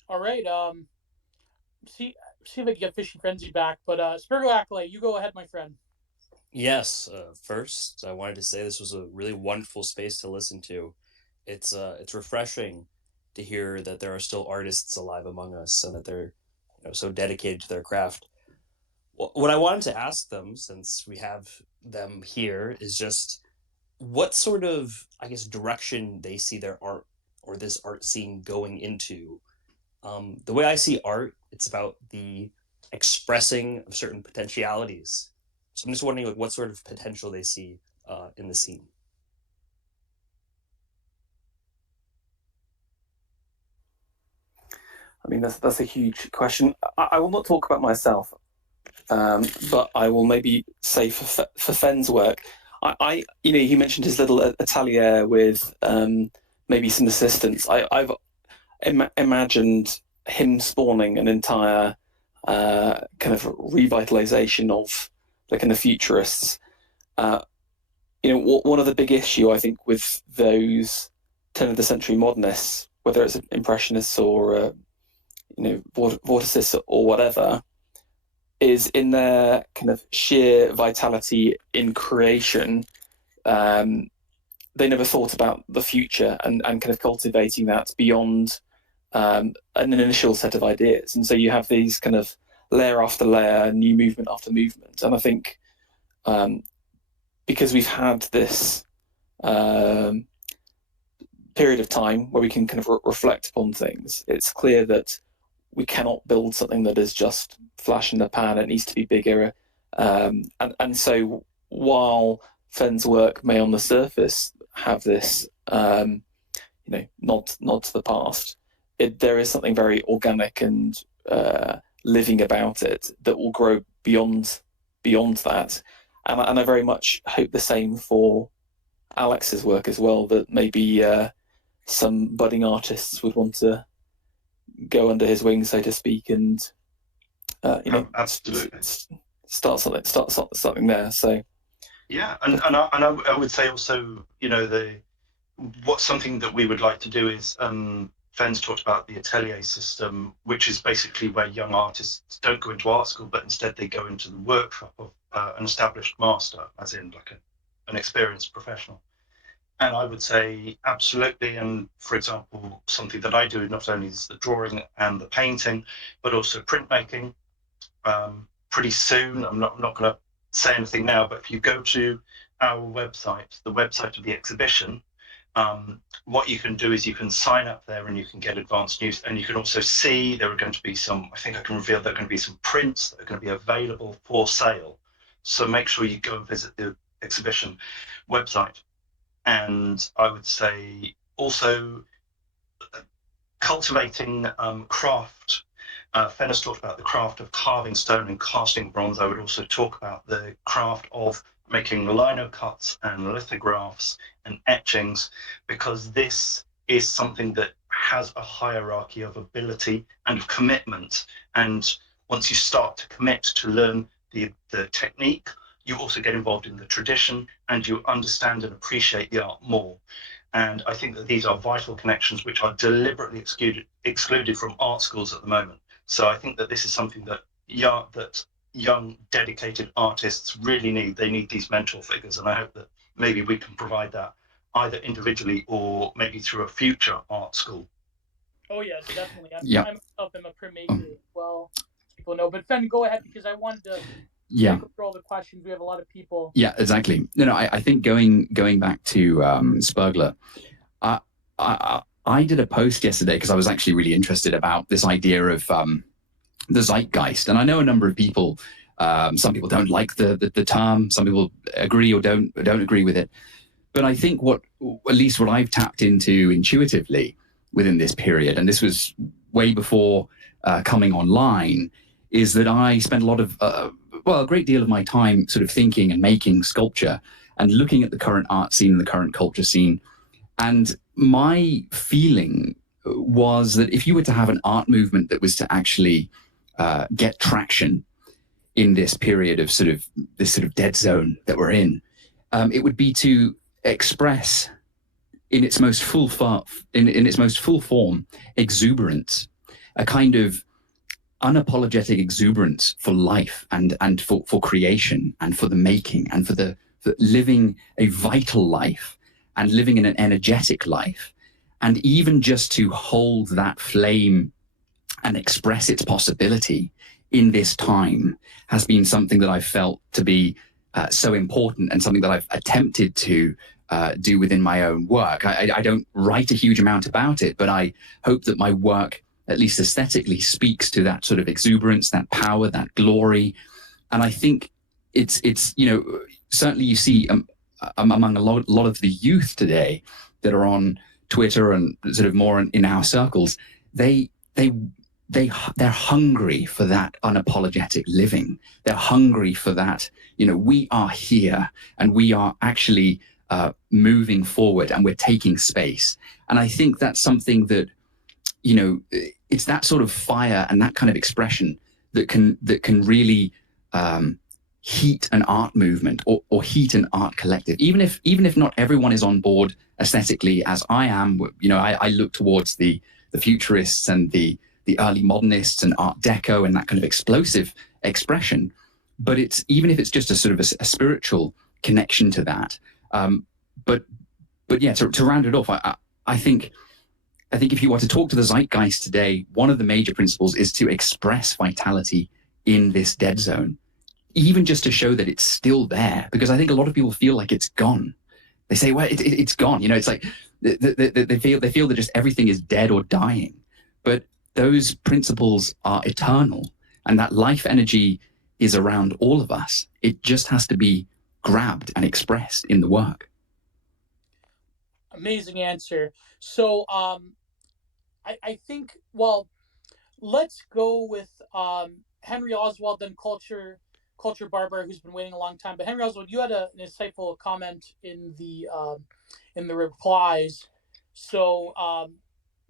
All right. See if I can get Fishy Frenzy back, but Spirgle Acolyte, you go ahead, my friend. Yes. First, I wanted to say this was a really wonderful space to listen to. It's refreshing to hear that there are still artists alive among us and that they're so dedicated to their craft. What I wanted to ask them, since we have them here, is just what sort of, I guess, direction they see their art or this art scene going into. The way I see art, it's about the expressing of certain potentialities. So I'm just wondering, like, what sort of potential they see in the scene. I mean, that's a huge question. I will not talk about myself, but I will maybe say for Fenn's work, he mentioned his little atelier with maybe some assistants. I've imagined him spawning an entire kind of revitalization of the kind of futurists. One of the big issue I think with those turn of the century modernists, whether it's impressionists or vorticists or whatever, is in their kind of sheer vitality in creation. They never thought about the future and kind of cultivating that beyond an initial set of ideas. And so you have these kind of layer after layer, new movement after movement. And I think because we've had this period of time where we can kind of reflect upon things, it's clear that we cannot build something that is just flash in the pan. It needs to be bigger. And so while Fenn's work may on the surface have this nod to the past, there is something very organic and living about it that will grow beyond that. And I very much hope the same for Alex's work as well, that maybe some budding artists would want to go under his wing, so to speak, and absolutely start something there. So yeah, and I would say also, what's something that we would like to do is Fenn's talked about the atelier system, which is basically where young artists don't go into art school, but instead they go into the workshop of an established master, as in like an experienced professional. And I would say absolutely. And for example, something that I do not only is the drawing and the painting, but also printmaking. Pretty soon, I'm not going to say anything now, but if you go to our website, the website of the exhibition, what you can do is you can sign up there and you can get advanced news. And you can also see there are going to be I think I can reveal there are going to be some prints that are going to be available for sale. So make sure you go and visit the exhibition website. And I would say also cultivating craft. Fenn has talked about the craft of carving stone and casting bronze. I would also talk about the craft of making lino cuts and lithographs and etchings, because this is something that has a hierarchy of ability and of commitment. And once you start to commit to learn the technique, you also get involved in the tradition and you understand and appreciate the art more. And I think that these are vital connections which are deliberately excluded from art schools at the moment. So I think that this is something that young dedicated artists really need. They need these mentor figures, and I hope that maybe we can provide that either individually or maybe through a future art school. Oh yes, definitely. I'm myself am a printmaker as Oh. well. People know, but Fen, go ahead, because I wanted to Yeah. go through all the questions. We have a lot of people. Yeah, exactly. No, I think going back to Spurgler, I did a post yesterday because I was actually really interested about this idea of the zeitgeist, and I know a number of people. Some people don't like the term. Some people agree or don't agree with it. But I think at least what I've tapped into intuitively within this period, and this was way before coming online, is that I spent a great deal of my time sort of thinking and making sculpture and looking at the current art scene and the current culture scene. And my feeling was that if you were to have an art movement that was to actually get traction in this period of this dead zone that we're in, it would be to express in its most full form exuberance, a kind of unapologetic exuberance for life and for creation and for the making and for living a vital life and living in an energetic life, and even just to hold that flame and express its possibility in this time has been something that I've felt to be so important, and something that I've attempted to do within my own work. I don't write a huge amount about it, but I hope that my work, at least aesthetically, speaks to that sort of exuberance, that power, that glory. And I think it's certainly you see among a lot of the youth today that are on Twitter and sort of more in our circles, they're hungry for that unapologetic living. They're hungry for that, we are here and we are actually moving forward and we're taking space. And I think that's something that, it's that sort of fire and that kind of expression that can really heat an art movement or heat an art collective. Even if not everyone is on board aesthetically as I am, I look towards the futurists and the early modernists and Art Deco and that kind of explosive expression. But even if it's just a sort of a spiritual connection to that. But yeah, to round it off, I think if you were to talk to the zeitgeist today, one of the major principles is to express vitality in this dead zone, even just to show that it's still there. Because I think a lot of people feel like it's gone. They say, well, it's gone. It's like they feel that just everything is dead or dying. But those principles are eternal, and that life energy is around all of us. It just has to be grabbed and expressed in the work. Amazing answer. So I think, well, let's go with Henry Oswald, then Culture Barbara, who's been waiting a long time. But Henry Oswald, you had an insightful comment in the replies. So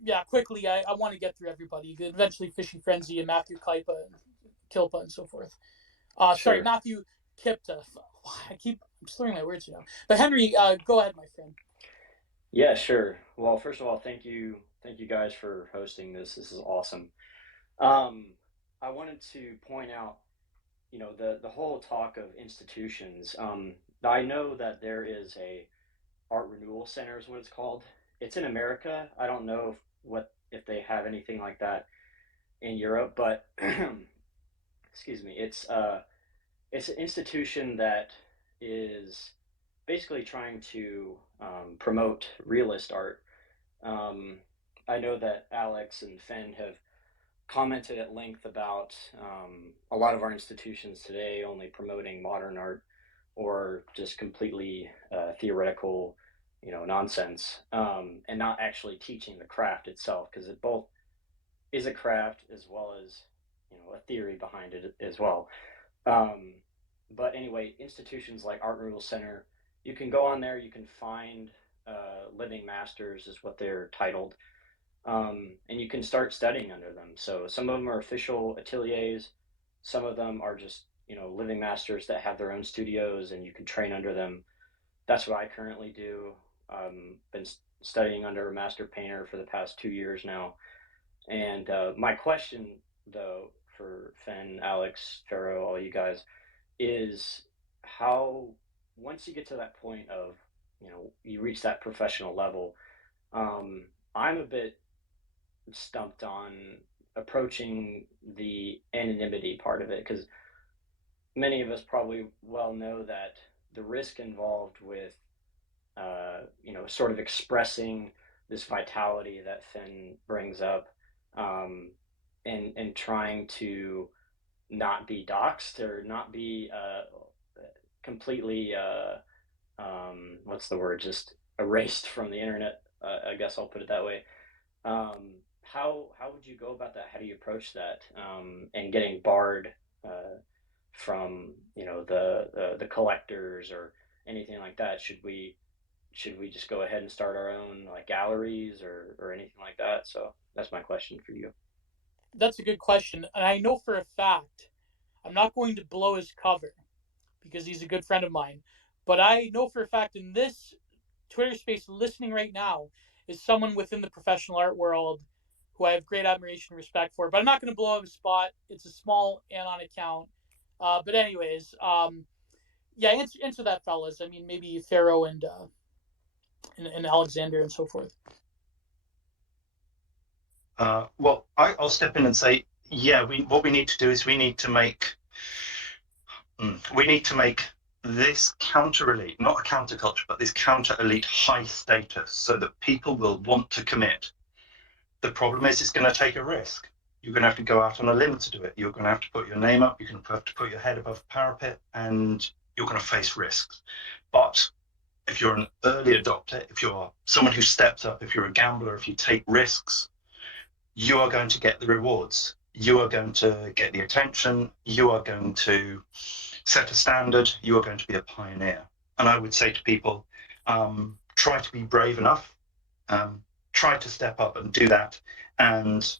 yeah, quickly, I want to get through everybody. Eventually, Fishy Frenzy and Matthew Kaipa and Kilpa and so forth. Sorry, Matthew Kipta. I'm slurring my words now. But Henry, go ahead, my friend. Yeah, sure. Well, first of all, thank you guys for hosting this. This is awesome. I wanted to point out, the whole talk of institutions. I know that there is a Art Renewal Center is what it's called. It's in America. I don't know if they have anything like that in Europe, but excuse me, it's an institution that is basically trying to promote realist art. I know that Alex and Fenn have commented at length about a lot of our institutions today only promoting modern art or just completely theoretical, nonsense, and not actually teaching the craft itself, because it both is a craft as well as a theory behind it as well. But anyway, institutions like Art Renewal Center, you can go on there, you can find living masters is what they're titled, and you can start studying under them. So some of them are official ateliers, Some of them are just, living masters that have their own studios and you can train under them. That's what I currently do. Been studying under a master painter for the past 2 years now. And my question, though, for Fenn, Alex, Ferro, all you guys, is how, once you get to that point of, you reach that professional level, I'm a bit stumped on approaching the anonymity part of it, because many of us probably well know that the risk involved with sort of expressing this vitality that Finn brings up, and trying to not be doxxed or not be completely what's the word, just erased from the internet. I guess I'll put it that way. How would you go about that? How do you approach that, and getting barred from the collectors or anything like that? Should we just go ahead and start our own like galleries or anything like that? So that's my question for you. That's a good question, and I know for a fact, I'm not going to blow his cover because he's a good friend of mine, but I know for a fact in this Twitter space listening right now is someone within the professional art world who I have great admiration and respect for. But I'm not going to blow up his spot. It's a small Anon account. But anyways, yeah, answer that, fellas. I mean, maybe Ferro and Alexander and so forth. Well, I'll step in and say, yeah, what we need to do is we need to make this counter elite, not a counterculture, but this counter elite high status, so that people will want to commit. The problem is it's going to take a risk. You're going to have to go out on a limb to do it. You're going to have to put your name up. You're going to have to put your head above the parapet, and you're going to face risks. But if you're an early adopter, if you're someone who steps up, if you're a gambler, if you take risks, you are going to get the rewards. You are going to get the attention. You are going to set a standard. You are going to be a pioneer. And I would say to people, try to be brave enough. Try to step up and do that. And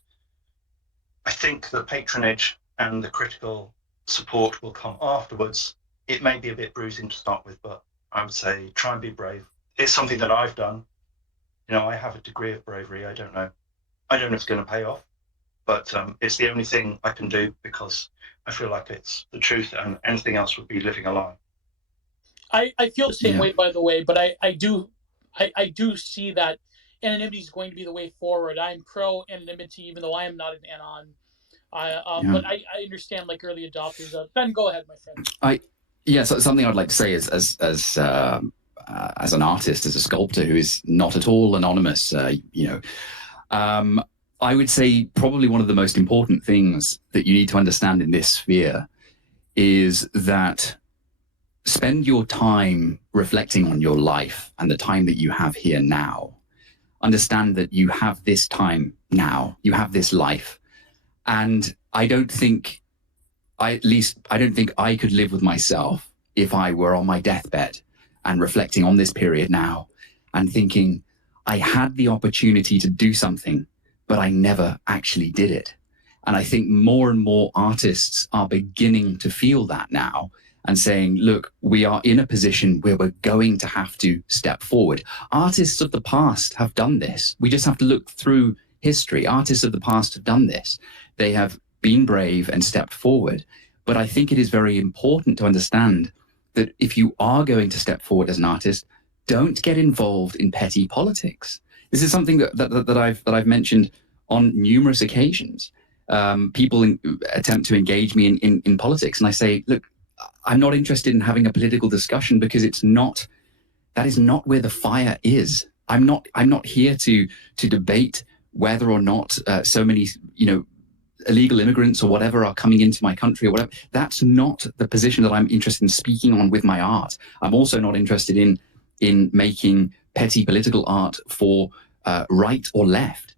I think the patronage and the critical support will come afterwards. It may be a bit bruising to start with, but I would say try and be brave. It's something that I've done. I have a degree of bravery. I don't know if it's going to pay off, but it's the only thing I can do because I feel like it's the truth, and anything else would be living a lie. I feel the same way, by the way, but I do see that anonymity is going to be the way forward. I'm pro anonymity, even though I am not an anon. But I understand like early adopters. Ben, go ahead, my friend. So something I'd like to say is as an artist, as a sculptor who is not at all anonymous, I would say probably one of the most important things that you need to understand in this sphere is that spend your time reflecting on your life and the time that you have here now. Understand that you have this time now, you have this life. And I don't think I could live with myself if I were on my deathbed and reflecting on this period now and thinking I had the opportunity to do something, but I never actually did it. And I think more and more artists are beginning to feel that now and saying, look, we are in a position where we're going to have to step forward. Artists of the past have done this. We just have to look through history. Artists of the past have done this. They have been brave and stepped forward. But I think it is very important to understand that if you are going to step forward as an artist, don't get involved in petty politics. This is something that I've mentioned on numerous occasions. People attempt to engage me in politics, and I say, look, I'm not interested in having a political discussion because that is not where the fire is. I'm not here to debate whether or not so many illegal immigrants or whatever are coming into my country or whatever. That's not the position that I'm interested in speaking on with my art. I'm also not interested in making petty political art for right or left.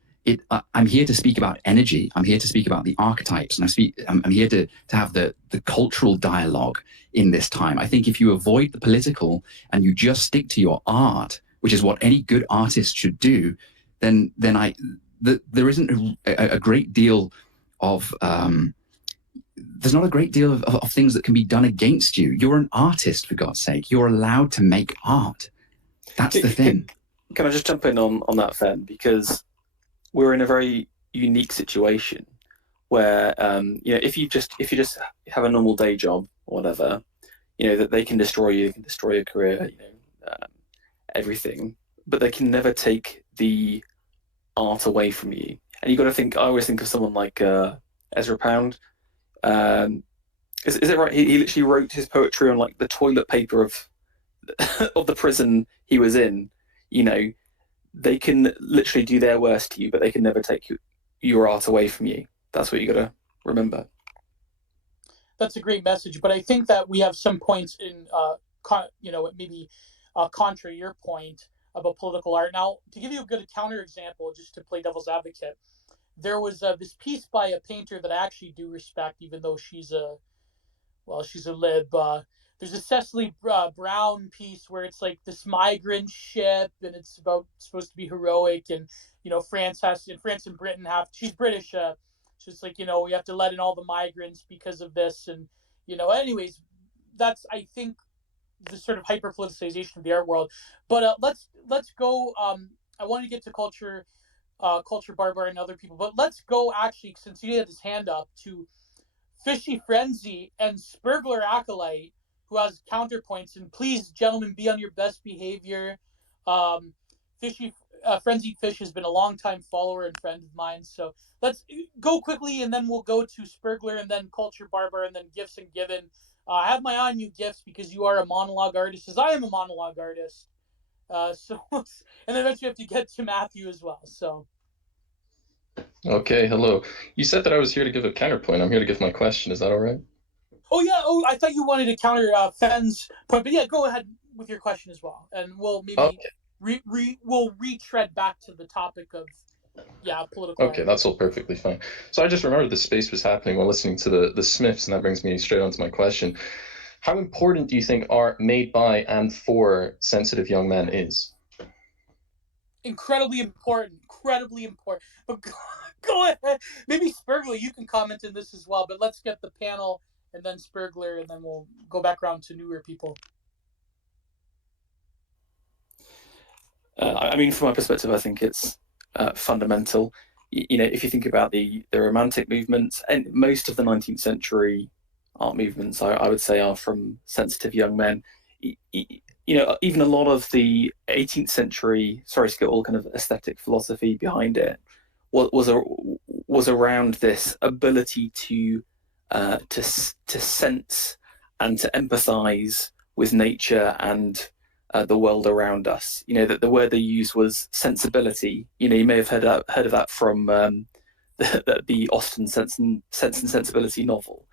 I'm here to speak about energy. I'm here to speak about the archetypes, and I'm here to have the cultural dialogue in this time. I think if you avoid the political and you just stick to your art, which is what any good artist should do, then there isn't a great deal of there's not a great deal of things that can be done against you. You're an artist, for God's sake. You're allowed to make art. That's the thing. Can I just jump in on that, Fen? Because we're in a very unique situation where, if you just have a normal day job or whatever, that they can destroy you, they can destroy your career, everything, but they can never take the art away from you. And you've got to think. I always think of someone like Ezra Pound. Is it right? He literally wrote his poetry on like the toilet paper of of the prison he was in. They can literally do their worst to you, but they can never take your art away from you. That's what you got to remember. That's a great message, but I think that we have some points in, maybe contrary to your point about political art. Now, to give you a good counter example, just to play devil's advocate, there was this piece by a painter that I actually do respect, even though she's a lib. There's a Cecily Brown piece where it's like this migrant ship, and it's supposed to be heroic, and France and Britain she's British. So it's like we have to let in all the migrants because of this, and anyways, that's I think the sort of hyper politicization of the art world. But let's go. I want to get to culture Barbara and other people, but let's go actually, since he had his hand up, to Fishy Frenzy and Spurgler Acolyte, who has counterpoints. And please, gentlemen, be on your best behavior. Frenzied Fish has been a long-time follower and friend of mine. So let's go quickly, and then we'll go to Spurgler, and then Culture Barber, and then Gifts and Given. I have my eye on you, Gifts, because you are a monologue artist, as I am a monologue artist. And then eventually we have to get to Matthew as well. So. Okay, hello. You said that I was here to give a counterpoint. I'm here to give my question. Is that all right? Oh, yeah. Oh, I thought you wanted to counter Fenn's point. But yeah, go ahead with your question as well. And we'll maybe we'll retread back to the topic of, political Okay, art. that's all perfectly fine. So I just remembered the space was happening while listening to the Smiths, and that brings me straight on to my question. How important do you think art made by and for sensitive young men is? Incredibly important. But go ahead. Maybe Spurgler, you can comment on this as well, but let's get the panel and then Spurgler, and then we'll go back around to newer people. From my perspective, I think it's fundamental. If you think about the Romantic movement, and most of the 19th century art movements, I would say, are from sensitive young men. Even a lot of the 18th century, sorry to get all kind of aesthetic philosophy behind it, was around this ability to sense and to empathize with nature and the world around us. That the word they used was sensibility. You may have heard of that from the Austen Sense and Sensibility novel.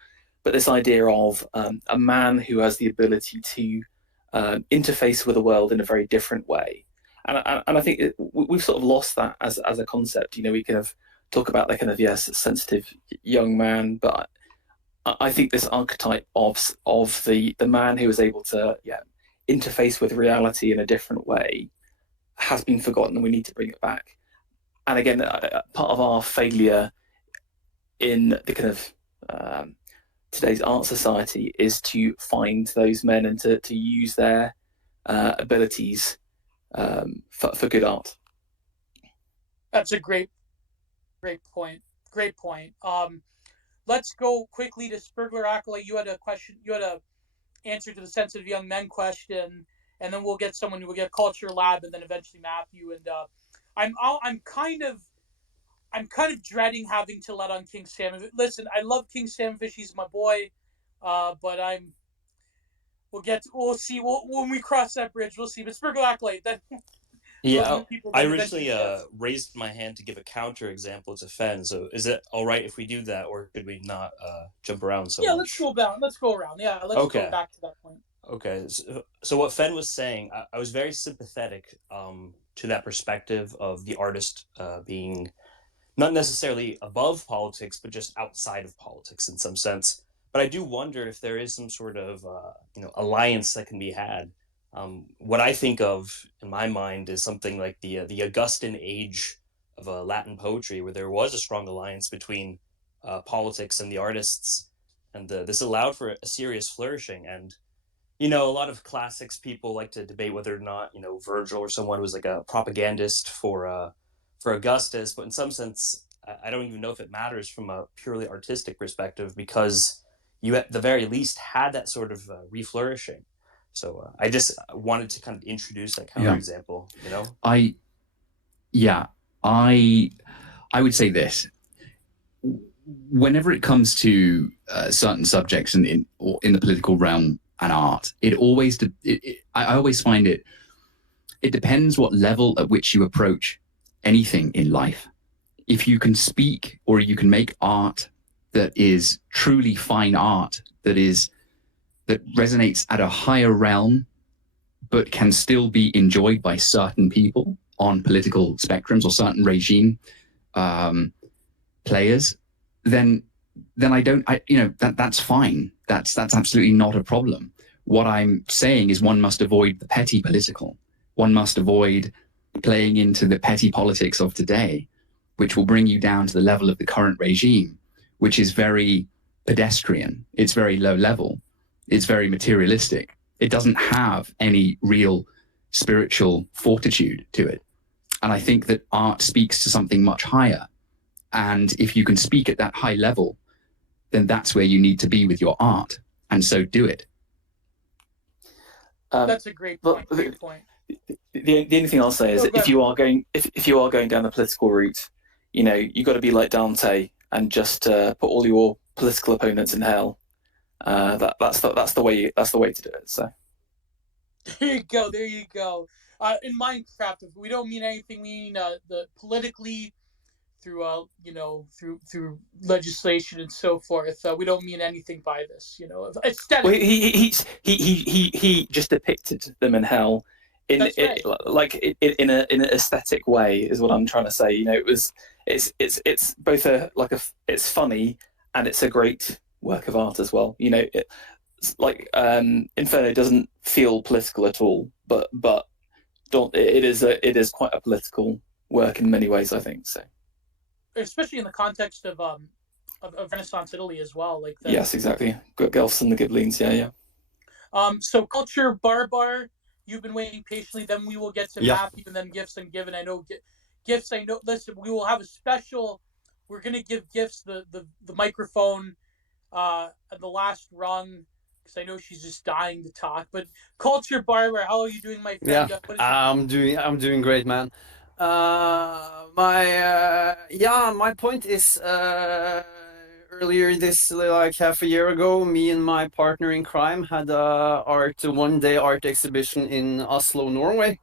But this idea of a man who has the ability to interface with the world in a very different way. And I think we've sort of lost that as a concept. We kind of talk about the kind of, sensitive young man, but I think this archetype of the man who is able to interface with reality in a different way has been forgotten, and we need to bring it back. And again, part of our failure in the kind of today's art society is to find those men and to use their abilities for good art. That's a great point. Let's go quickly to Spurgler Acolyte. You had a question. You had a answer to the sensitive young men question, and then we'll get someone who will get Culture Lab, and then eventually Matthew. And I'm kind of dreading having to let on King Salmon. Listen, I love King Salmonfish. He's my boy, but we'll see. When we cross that bridge, we'll see. But Spurgler Acolyte, then. Yeah, I originally raised my hand to give a counter example to Fen. So is it all right if we do that, or could we not jump around so much? Yeah, let's go around. Yeah, let's go back to that point. Okay, so what Fen was saying, I was very sympathetic to that perspective of the artist being not necessarily above politics, but just outside of politics in some sense. But I do wonder if there is some sort of alliance that can be had. What I think of in my mind is something like the Augustan age of Latin poetry, where there was a strong alliance between politics and the artists. and this allowed for a serious flourishing. And you know, a lot of classics people like to debate whether or not, you know, Virgil or someone was like a propagandist for Augustus, but in some sense, I don't even know if it matters from a purely artistic perspective, because you at the very least had that sort of reflourishing. So I just wanted to kind of introduce that counterexample. You know, I would say this: whenever it comes to certain subjects in the political realm and art, I always find it depends what level at which you approach anything in life. If you can speak or you can make art that is truly fine art, that resonates at a higher realm, but can still be enjoyed by certain people on political spectrums or certain regime players, then that's fine. That's absolutely not a problem. What I'm saying is one must avoid the petty political. One must avoid playing into the petty politics of today, which will bring you down to the level of the current regime, which is very pedestrian. It's very low level. It's very materialistic. It doesn't have any real spiritual fortitude to it. And I think that art speaks to something much higher. And if you can speak at that high level, then that's where you need to be with your art. And so do it. That's a great point. Great point. The only thing I'll say is that if you are going down the political route, you know, you've got to be like Dante and just put all your political opponents in hell. That's the way to do it. So there you go. In Minecraft, we don't mean anything. We mean the politically through through legislation and so forth. We don't mean anything by this. You know, aesthetic. Well, he just depicted them in hell in an aesthetic way, is what I'm trying to say. You know, it's both it's funny and it's a great work of art as well. You know, it's like Inferno doesn't feel political at all, but it is quite a political work in many ways, I think. So, especially in the context of Renaissance Italy as well, like yes, exactly. Guelphs and the Ghibellines, yeah. So culture barbar, you've been waiting patiently. Then we will get to Matthew, and then gifts and given. I know gifts. I know. Listen, we will have a special. We're gonna give gifts the microphone at the last rung, because I know she's just dying to talk. But culture barbar, how are you doing, my friend? Yeah, I'm doing great, man. My point is earlier this, like half a year ago, me and my partner in crime had a one-day art exhibition in Oslo, Norway,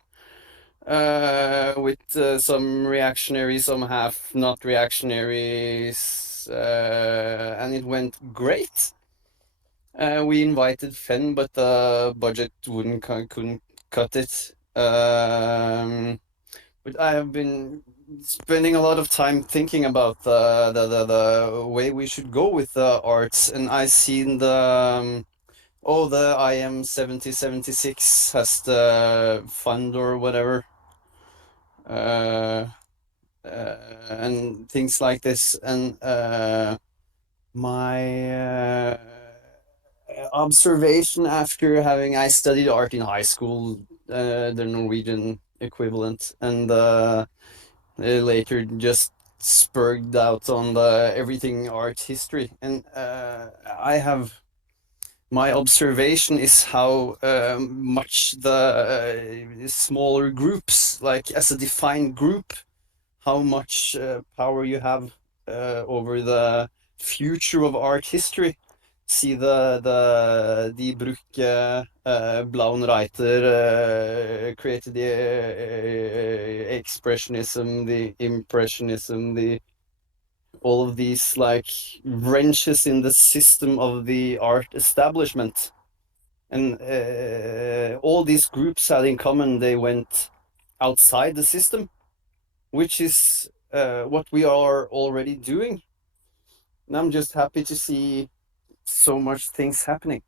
with some reactionary, some half not reactionaries, and it went great. We invited Fenn, but the budget couldn't cut it. But I have been spending a lot of time thinking about the way we should go with the arts, and I seen the IM 7076 has the fund or whatever, and things like this, and my observation after I studied art in high school, the Norwegian equivalent, and later just spurred out on the everything art history, and my observation is how much the smaller groups, like as a defined group, how much power you have over the future of art history. See the Die Brücke, Blauen Reiter created the expressionism, the impressionism, all of these like wrenches in the system of the art establishment, and all these groups had in common they went outside the system, which is what we are already doing. And I'm just happy to see so much things happening.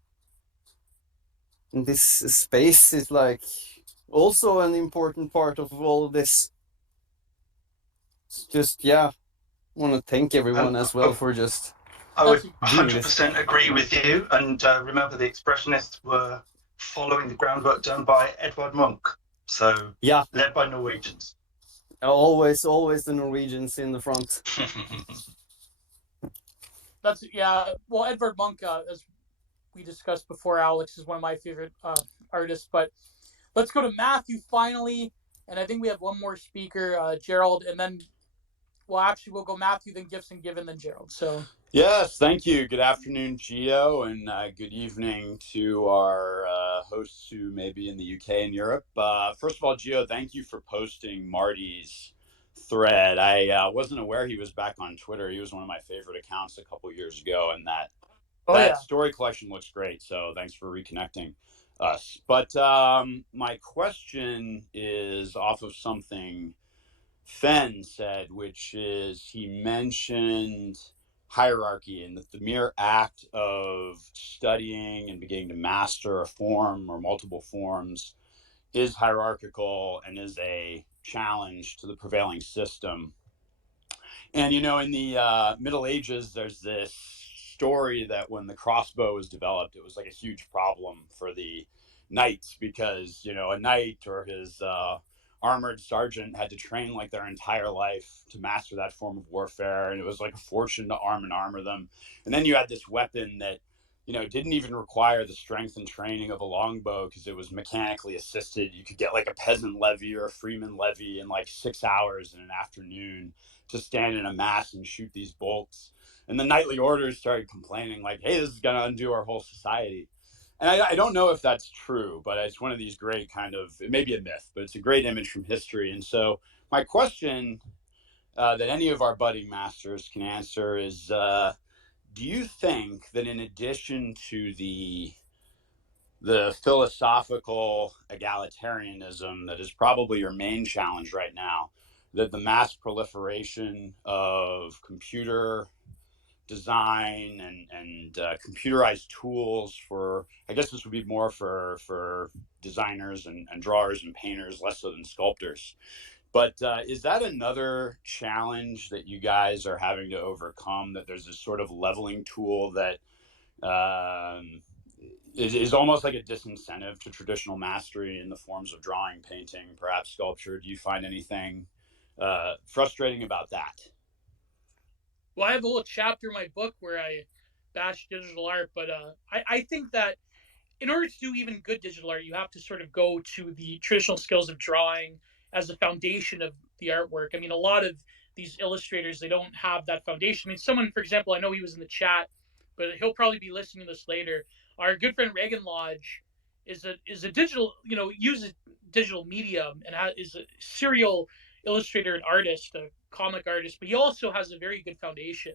And this space is like also an important part of all of this. It's just want to thank everyone as well for just I would That's 100% agree with you. And remember, the Expressionists were following the groundwork done by Edvard Munch, so Yeah, led by Norwegians. always the Norwegians in the front. that's yeah. Well, Edvard Munch, as we discussed before, Alex is one of my favorite artists. But let's go to Matthew finally, and I think we have one more speaker, Gerald, and then we'll go Matthew, then Gibson, Given, then Gerald. So yes, thank you. Good afternoon, Gio, and good evening to our hosts who may be in the UK and Europe. First of all, Gio, thank you for posting Marty's thread. I wasn't aware he was back on Twitter. He was one of my favorite accounts a couple years ago, and that story collection looks great. So thanks for reconnecting us. But my question is off of something Fenn said, which is he mentioned hierarchy, and that the mere act of studying and beginning to master a form or multiple forms is hierarchical and is a challenge to the prevailing system. And, you know, in the Middle Ages, there's this story that when the crossbow was developed, it was like a huge problem for the knights because, you know, a knight or his armored sergeant had to train like their entire life to master that form of warfare, and it was like a fortune to arm and armor them. And then you had this weapon that, you know, didn't even require the strength and training of a longbow because it was mechanically assisted. You could get like a peasant levy or a freeman levy in like 6 hours in an afternoon to stand in a mass and shoot these bolts. And the knightly orders started complaining like, hey, this is going to undo our whole society. And I don't know if that's true, but it's one of these great kind of, it may be a myth, but it's a great image from history. And so my question that any of our budding masters can answer is, do you think that in addition to the philosophical egalitarianism that is probably your main challenge right now, that the mass proliferation of computer design and computerized tools for, I guess this would be more for designers and drawers and painters, less so than sculptors. But is that another challenge that you guys are having to overcome, that there's this sort of leveling tool that is almost like a disincentive to traditional mastery in the forms of drawing, painting, perhaps sculpture? Do you find anything frustrating about that? Well, I have a whole chapter in my book where I bash digital art, but I think that in order to do even good digital art, you have to sort of go to the traditional skills of drawing as the foundation of the artwork. I mean, a lot of these illustrators, they don't have that foundation. I mean, someone, for example, I know he was in the chat, but he'll probably be listening to this later. Our good friend Reagan Lodge is a digital, you know, uses digital medium and is a serial illustrator and artist, a comic artist, but he also has a very good foundation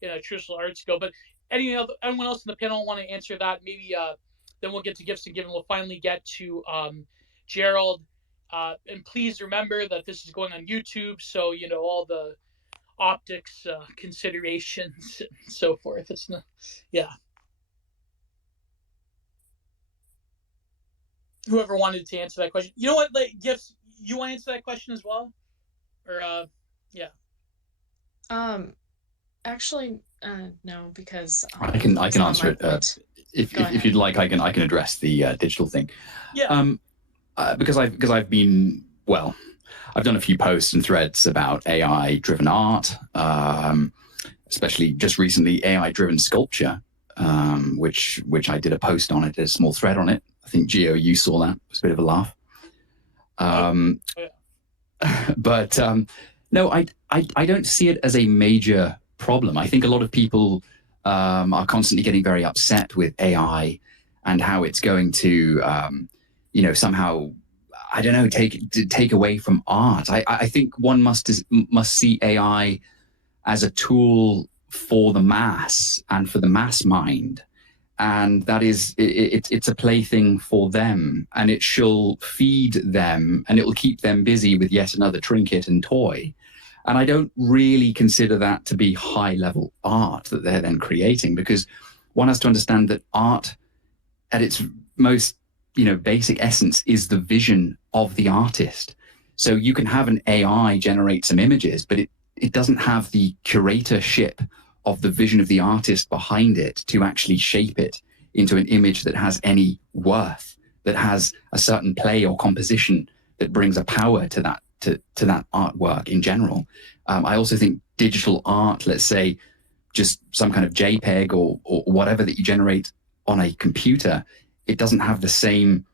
in a traditional art skill. But anyone else in the panel want to answer that? Maybe then we'll get to Gifts and Given. We'll finally get to Gerald. And please remember that this is going on YouTube, so you know all the optics considerations and so forth. It's not, yeah. Whoever wanted to answer that question, you know what? Like, Gifts, you want to answer that question as well, or yeah. Actually, no, because I can answer it. If you'd like, I can address the digital thing. Yeah. Because I've been, well, I've done a few posts and threads about AI driven art, especially just recently AI driven sculpture, which I did a post on it, a small thread on it. I think Gio, you saw that. It was a bit of a laugh. But no, I don't see it as a major problem. I think a lot of people are constantly getting very upset with AI and how it's going to, you know, somehow, I don't know, take away from art. I think one must see AI as a tool for the mass and for the mass mind. And that is, it's a plaything for them, and it shall feed them, and it will keep them busy with yet another trinket and toy. And I don't really consider that to be high-level art that they're then creating, because one has to understand that art, at its most, you know, basic essence, is the vision of the artist. So you can have an AI generate some images, but it doesn't have the curatorship of the vision of the artist behind it to actually shape it into an image that has any worth, that has a certain play or composition that brings a power to that that artwork in general. I also think digital art, let's say just some kind of JPEG or whatever that you generate on a computer, it doesn't have the same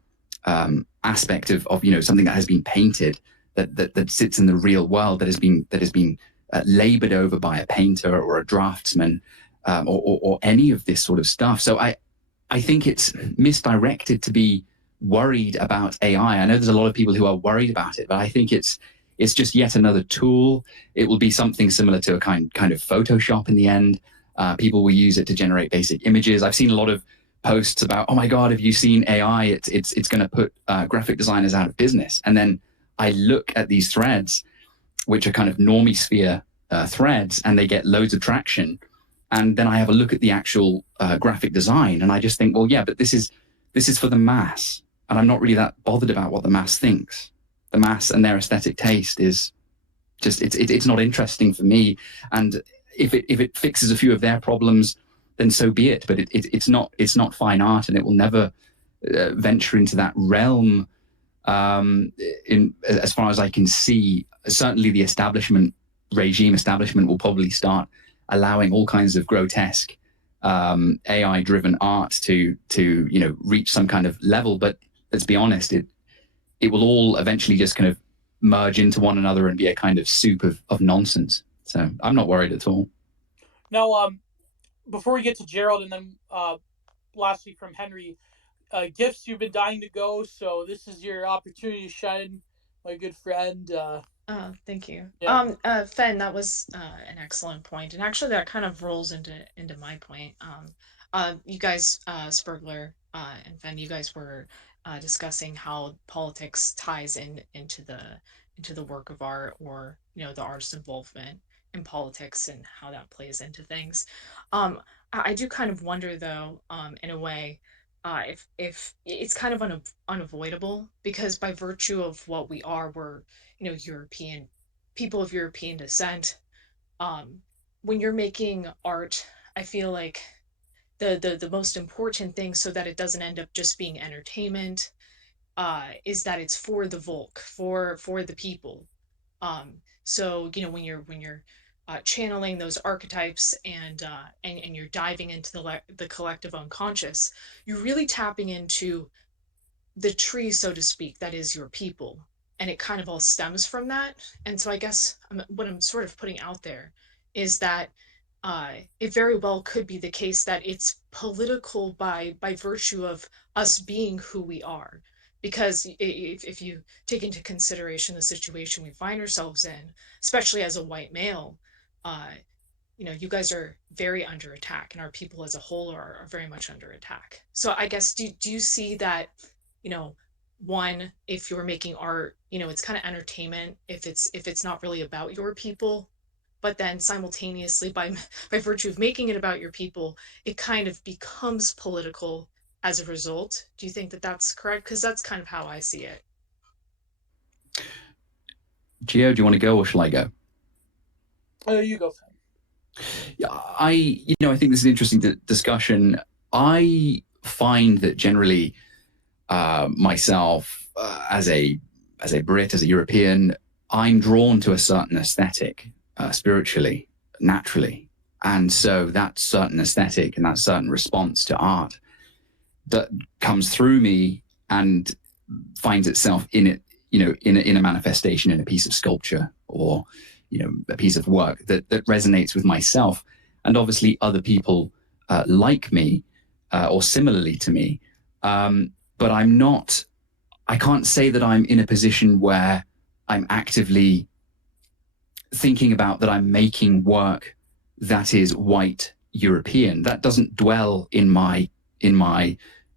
aspect of something that has been painted, that sits in the real world, that has been labored over by a painter or a draftsman, or any of this sort of stuff. So I think it's misdirected to be worried about AI. I know there's a lot of people who are worried about it, but I think it's just yet another tool. It will be something similar to a kind of Photoshop in the end. People will use it to generate basic images. I've seen a lot of posts about, oh my God, have you seen AI? It's going to put graphic designers out of business. And then I look at these threads, which are kind of normie sphere threads, and they get loads of traction. And then I have a look at the actual graphic design, and I just think, well, yeah, but this is for the mass. And I'm not really that bothered about what the mass thinks. The mass and their aesthetic taste is just, it's not interesting for me. And if it fixes a few of their problems, then so be it. But it's not fine art, and it will never venture into that realm. As far as I can see, certainly the regime establishment will probably start allowing all kinds of grotesque AI-driven art to reach some kind of level. But let's be honest, it will all eventually just kind of merge into one another and be a kind of soup of nonsense. So I'm not worried at all. Now, before we get to Gerald, and then lastly from Henry, Gifts, you've been dying to go, so this is your opportunity to shine, my good friend. Thank you. Yeah. Fen, that was an excellent point, and actually that kind of rolls into my point. You guys, Spurgler and Fen, you guys were discussing how politics ties into the work of art, or the artist's involvement in politics and how that plays into things. I do kind of wonder, though, in a way, if it's kind of unavoidable, because by virtue of what we are, we're European people of European descent. When you're making art, I feel like the most important thing, so that it doesn't end up just being entertainment, is that it's for the Volk, for the people. So when you're channeling those archetypes, and you're diving into the collective unconscious, you're really tapping into the tree, so to speak, that is your people, and it kind of all stems from that. And so I guess what I'm sort of putting out there is that it very well could be the case that it's political by virtue of us being who we are. Because if you take into consideration the situation we find ourselves in, especially as a white male, you guys are very under attack, and our people as a whole are very much under attack. So I guess, do you see that, one, if you're making art, it's kind of entertainment if it's not really about your people, but then simultaneously, by virtue of making it about your people, it kind of becomes political as a result? Do you think that that's correct? Because that's kind of how I see it. Gio, do you want to go, or shall I go? You go. Yeah, I think this is an interesting discussion. I find that generally, myself, as a Brit, as a European, I'm drawn to a certain aesthetic, spiritually, naturally, and so that certain aesthetic and that certain response to art that comes through me and finds itself in it, in a manifestation, in a piece of sculpture, or a piece of work that resonates with myself, and obviously other people like me or similarly to me. But I can't say that I'm in a position where I'm actively thinking about that I'm making work that is white European. That doesn't dwell in my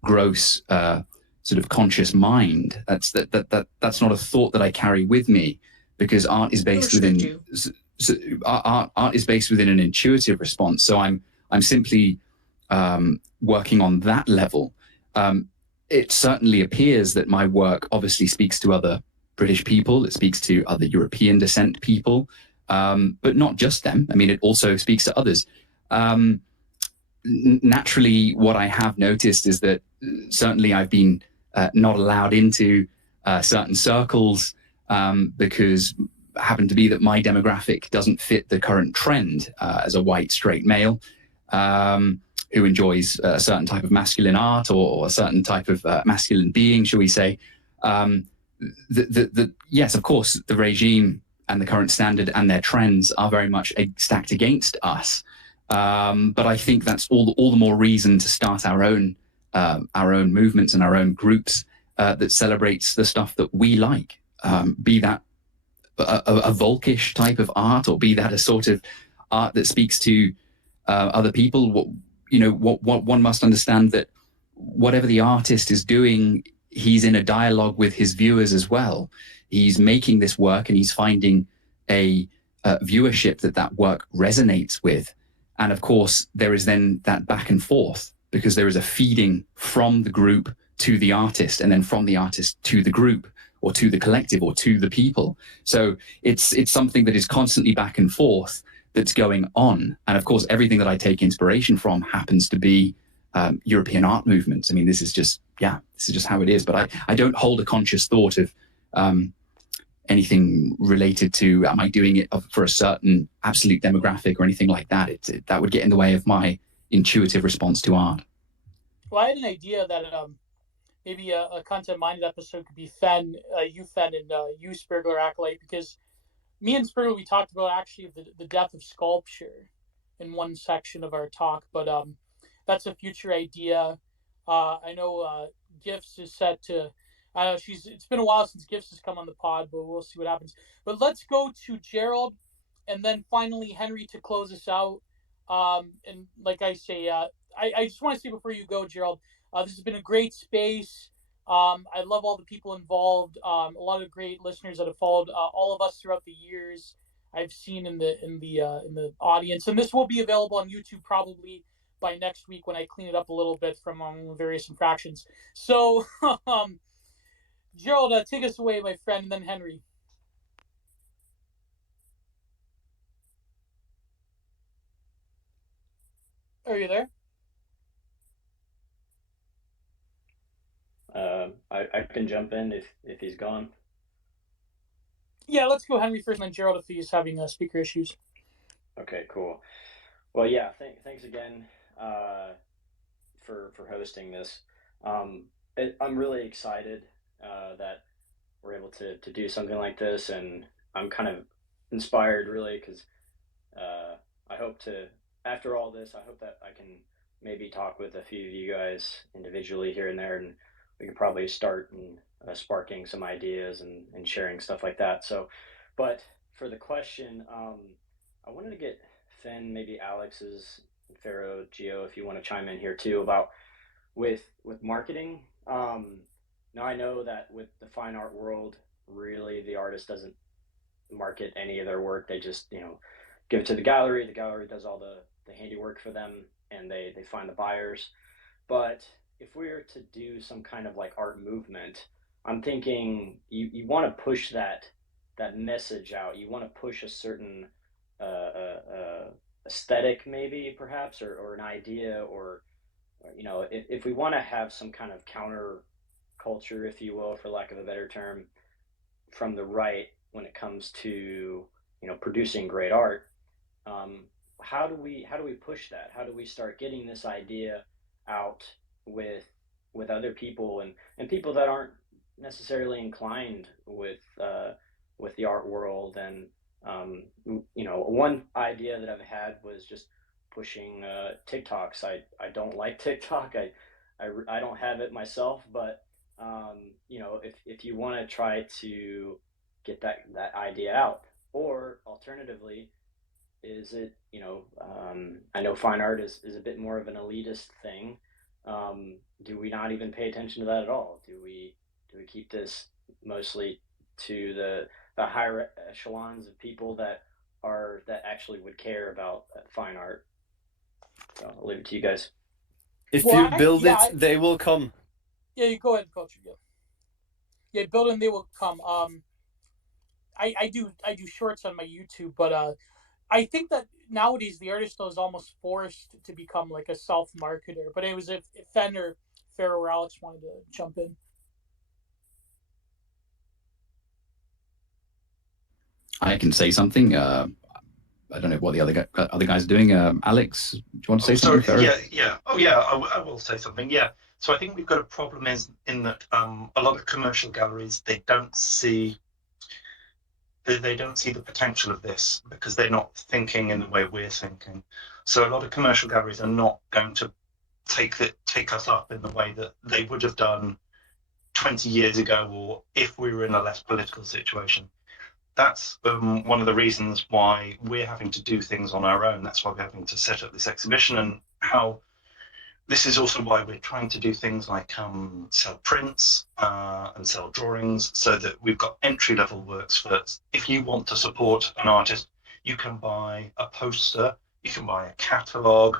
gross sort of conscious mind. That's not a thought that I carry with me, because art is based within art is based within an intuitive response. So I'm simply working on that level. It certainly appears that my work obviously speaks to other British people. It speaks to other European descent people, but not just them. I mean, it also speaks to others. naturally, what I have noticed is that certainly I've been not allowed into certain circles because it happened to be that my demographic doesn't fit the current trend as a white straight male who enjoys a certain type of masculine art or a certain type of masculine being, shall we say. Yes, of course, the regime and the current standard and their trends are very much stacked against us. But I think that's all the more reason to start our own movements and our own groups that celebrates the stuff that we like, be that a Volkish type of art, or be that a sort of art that speaks to other people. What one must understand that whatever the artist is doing, he's in a dialogue with his viewers as well. He's making this work and he's finding a viewership that work resonates with. And of course, there is then that back and forth, because there is a feeding from the group to the artist, and then from the artist to the group, or to the collective, or to the people. So it's something that is constantly back and forth that's going on. And of course, everything that I take inspiration from happens to be European art movements. I mean, this is just how it is. But I don't hold a conscious thought of anything related to, am I doing it for a certain absolute demographic or anything like that? That would get in the way of my intuitive response to art. Well, I had an idea that maybe a content-minded episode could be you, Fen, and you, Spirgler Acolyte, because me and Spirgler, we talked about actually the death of sculpture in one section of our talk, but that's a future idea. I know Gifts is set to, it's been a while since Gifts has come on the pod, but we'll see what happens. But let's go to Gerald, and then finally Henry to close us out. And like I say, I just want to say before you go, Gerald, this has been a great space. I love all the people involved. A lot of great listeners that have followed all of us throughout the years. I've seen in the audience, and this will be available on YouTube probably by next week when I clean it up a little bit from various infractions. So, Gerald, take us away, my friend, and then Henry. Are you there? I can jump in if he's gone. Yeah, let's go Henry first, and then Gerald if he's having speaker issues. Okay, cool. Well, yeah, thanks again for hosting this. I'm really excited that we're able to do something like this, and I'm kind of inspired really because I hope to, after all this, I hope that I can maybe talk with a few of you guys individually here and there, and we could probably start sparking some ideas and sharing stuff like that. So, but for the question, I wanted to get Finn, maybe Alex's, Ferro, Gio, if you want to chime in here too, about with marketing. Now I know that with the fine art world, really the artist doesn't market any of their work. They just, give it to the gallery. The gallery does all the handiwork for them, and they find the buyers. But if we were to do some kind of like art movement, I'm thinking you want to push that message out. You want to push a certain aesthetic, maybe perhaps, or an idea, or if we want to have some kind of counter culture, if you will, for lack of a better term, from the right when it comes to producing great art. How do we push that? How do we start getting this idea out with other people and people that aren't necessarily inclined with the art world? And one idea that I've had was just pushing TikToks. I don't like TikTok. I don't have it myself, but if you want to try to get that idea out, or alternatively, is it I know fine art is a bit more of an elitist thing. Do we not even pay attention to that at all? Do we keep this mostly to the higher echelons of people that actually would care about fine art? So I'll leave it to you guys. If you build it, they will come. Yeah, you go ahead, Coach. Yeah, build and they will come. I do shorts on my YouTube, but I think that nowadays the artist though is almost forced to become like a self-marketer. But anyways, if Fen or Ferro or Alex wanted to jump in. I can say something. I don't know what the other guys are doing. Alex, do you want to say something? Ferro? Yeah. Oh, yeah. I will say something. Yeah. So I think we've got a problem in that a lot of commercial galleries they don't see the potential of this because they're not thinking in the way we're thinking. So a lot of commercial galleries are not going to take us up in the way that they would have done 20 years ago, or if we were in a less political situation. That's one of the reasons why we're having to do things on our own. That's why we're having to set up this exhibition, and how this is also why we're trying to do things like sell prints and sell drawings, so that we've got entry-level works for, if you want to support an artist, you can buy a poster, you can buy a catalogue,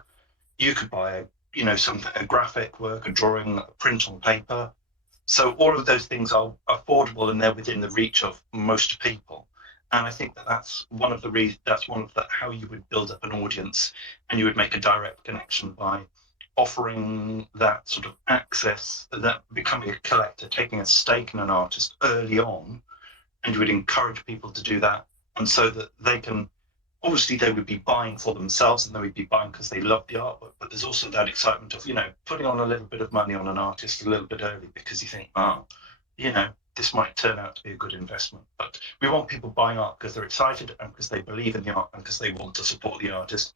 you could buy a graphic work, a drawing, a print on paper. So all of those things are affordable and they're within the reach of most people. And I think that's one of how you would build up an audience, and you would make a direct connection by offering that sort of access, that becoming a collector, taking a stake in an artist early on, and you would encourage people to do that, and so that they can, obviously they would be buying for themselves and they would be buying because they love the artwork, but there's also that excitement of, putting on a little bit of money on an artist a little bit early because you think, this might turn out to be a good investment. But we want people buying art because they're excited and because they believe in the art and because they want to support the artist.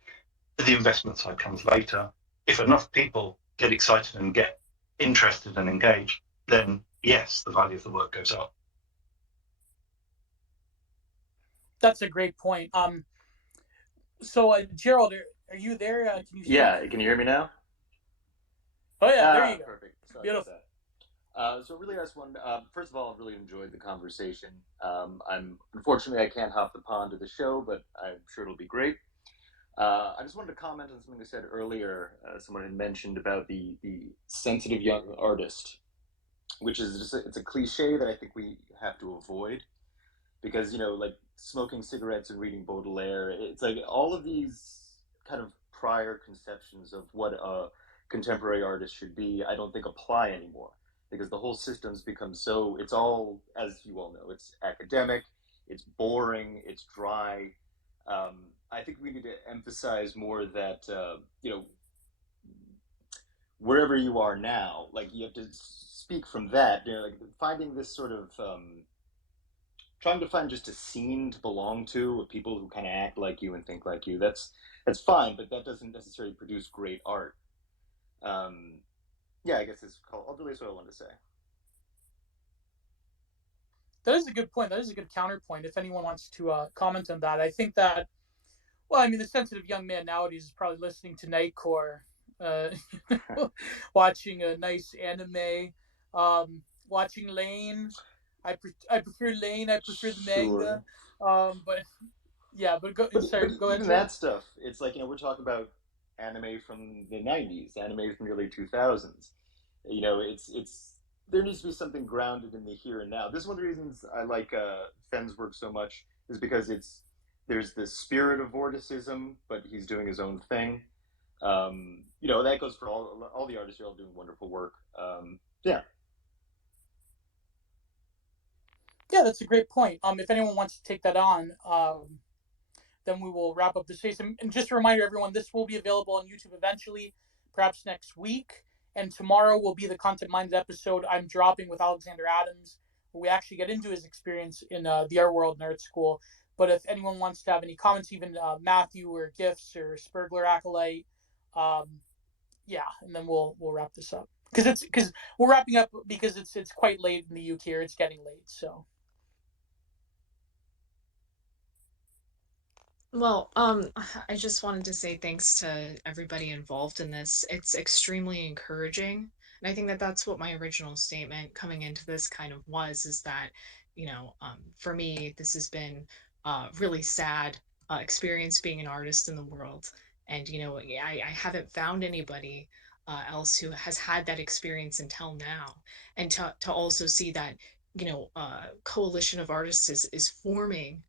The investment side comes later. If enough people get excited and get interested and engaged, then yes, the value of the work goes up. That's a great point. So Gerald, are you there? Can you speak? Yeah, can you hear me now? Oh yeah, there you go. Perfect. Sorry Beautiful. about that. So really, I just wanted. First of all, I've really enjoyed the conversation. Unfortunately I can't hop the pond to the show, but I'm sure it'll be great. I just wanted to comment on something I said earlier. Someone had mentioned about the sensitive young artist, which is just it's a cliche that I think we have to avoid, because like smoking cigarettes and reading Baudelaire, it's like all of these kind of prior conceptions of what a contemporary artist should be, I don't think apply anymore, because the whole system's become so, it's all, as you all know, it's academic, it's boring, it's dry. I think we need to emphasize more that wherever you are now, like you have to speak from that, like finding this sort of trying to find just a scene to belong to, with people who kind of act like you and think like you. That's fine, but that doesn't necessarily produce great art. I guess it's really what I wanted to say. That is a good point. That is a good counterpoint. If anyone wants to comment on that, I think that, well, I mean, the sensitive young man nowadays is probably listening to Nightcore, watching a nice anime, watching Lane. I prefer Lane. I prefer the manga. But yeah, but go ahead. Even that stuff, it's like, we're talking about anime from the 90s, anime from the early 2000s. It's there needs to be something grounded in the here and now. This is one of the reasons I like Fen's work so much, is because there's this spirit of vorticism, but he's doing his own thing. That goes for all the artists. You're all doing wonderful work. Yeah, that's a great point. If anyone wants to take that on, then we will wrap up the space. And just a reminder, everyone, this will be available on YouTube eventually, perhaps next week. And tomorrow will be the content-minded episode I'm dropping with Alexander Adams, where we actually get into his experience in the art world and art school. But if anyone wants to have any comments, even Matthew or Gifts or Spurgler Acolyte, and then we'll wrap this up. Because we're wrapping up because it's quite late in the UK, or it's getting late, so. Well, I just wanted to say thanks to everybody involved in this. It's extremely encouraging. And I think that that's what my original statement coming into this kind of was, is that, for me, this has been a really sad experience being an artist in the world. And, I haven't found anybody else who has had that experience until now. And to also see that, coalition of artists is forming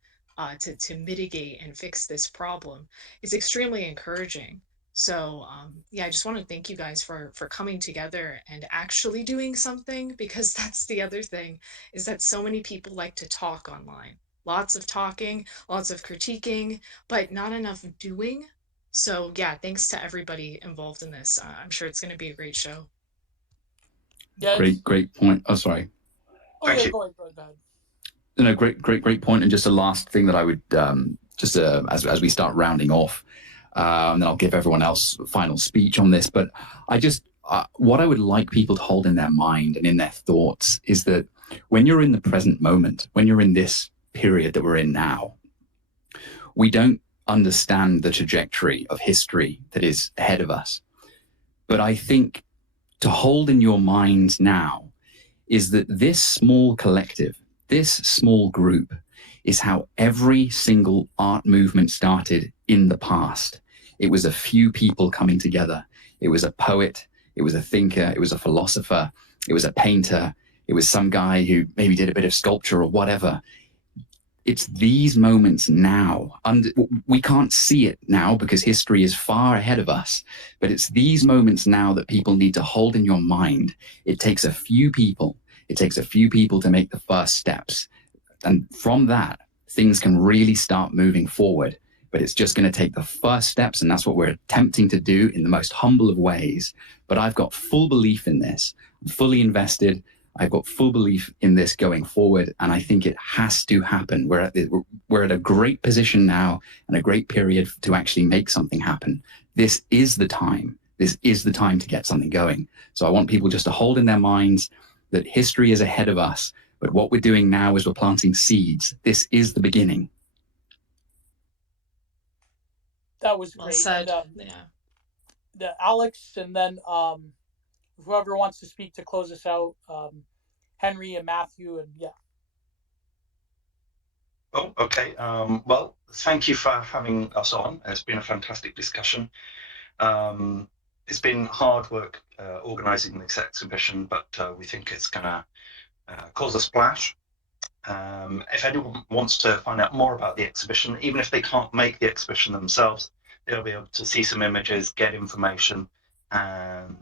to mitigate and fix this problem is extremely encouraging. So yeah, I just want to thank you guys for coming together and actually doing something, because that's the other thing, is that so many people like to talk online. Lots of talking, lots of critiquing, but not enough doing. So yeah, thanks to everybody involved in this. I'm sure it's going to be a great show. Yeah, great point. Oh, sorry. Oh yeah, go ahead. No, great point. And just a last thing that I would just as we start rounding off, and then I'll give everyone else a final speech on this. But I just what I would like people to hold in their mind and in their thoughts is that when you're in the present moment, when you're in this period that we're in now, we don't understand the trajectory of history that is ahead of us. But I think to hold in your minds now is that this small collective, this small group, is how every single art movement started in the past. It was a few people coming together. It was a poet, it was a thinker, it was a philosopher, it was a painter, it was some guy who maybe did a bit of sculpture or whatever. It's these moments now. We can't see it now because history is far ahead of us, but it's these moments now that people need to hold in your mind. It takes a few people. It takes a few people to make the first steps. And from that, things can really start moving forward. But it's just going to take the first steps, and that's what we're attempting to do in the most humble of ways. But I've got full belief in this. I'm fully invested. I've got full belief in this going forward, and I think it has to happen. We're at a great position now and a great period to actually make something happen. This is the time. This is the time to get something going. So I want people just to hold in their minds that history is ahead of us, but what we're doing now is we're planting seeds. This is the beginning. That was well great. said. And, the Alex, and then whoever wants to speak to close us out, Henry and Matthew, and yeah. Oh, okay. Well, thank you for having us on. It's been a fantastic discussion. It's been hard work organising this exhibition, but we think it's going to cause a splash. If anyone wants to find out more about the exhibition, even if they can't make the exhibition themselves, they'll be able to see some images, get information, and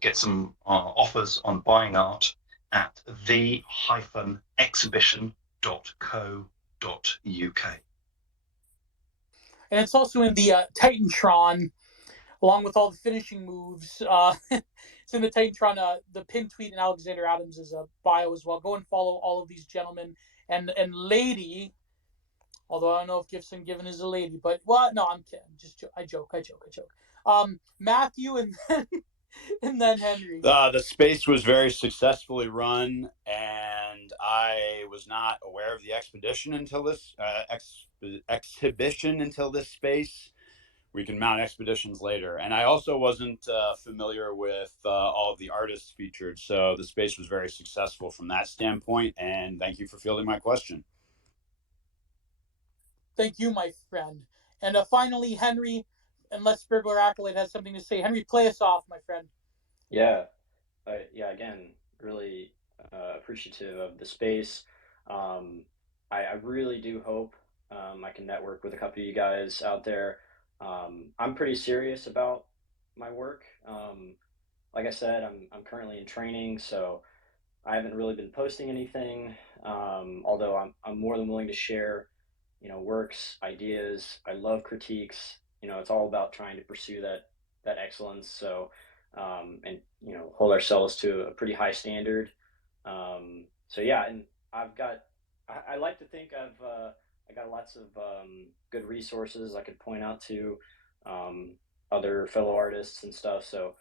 get some offers on buying art at the-exhibition.co.uk. And it's also in the Titantron, along with all the finishing moves. It's in the Titantron, the pin tweet in Alexander Adams' bio as well. Go and follow all of these gentlemen and lady. Although I don't know if Gibson Given is a lady, but well, no, I'm kidding. I joke. Matthew and then Henry. The space was very successfully run, and I was not aware of the expedition until this exhibition until this space. We can mount expeditions later. And I also wasn't familiar with all of the artists featured. So the space was very successful from that standpoint. And thank you for fielding my question. Thank you, my friend. And finally, Henry, unless Burglar Acolyte has something to say. Henry, play us off, my friend. Yeah. Again, really appreciative of the space. I really do hope I can network with a couple of you guys out there. I'm pretty serious about my work. Like I said, I'm currently in training, so I haven't really been posting anything. Although I'm more than willing to share, works, ideas. I love critiques. It's all about trying to pursue that excellence. So, and hold ourselves to a pretty high standard. So yeah, and I like to think I got lots of good resources I could point out to other fellow artists and stuff. So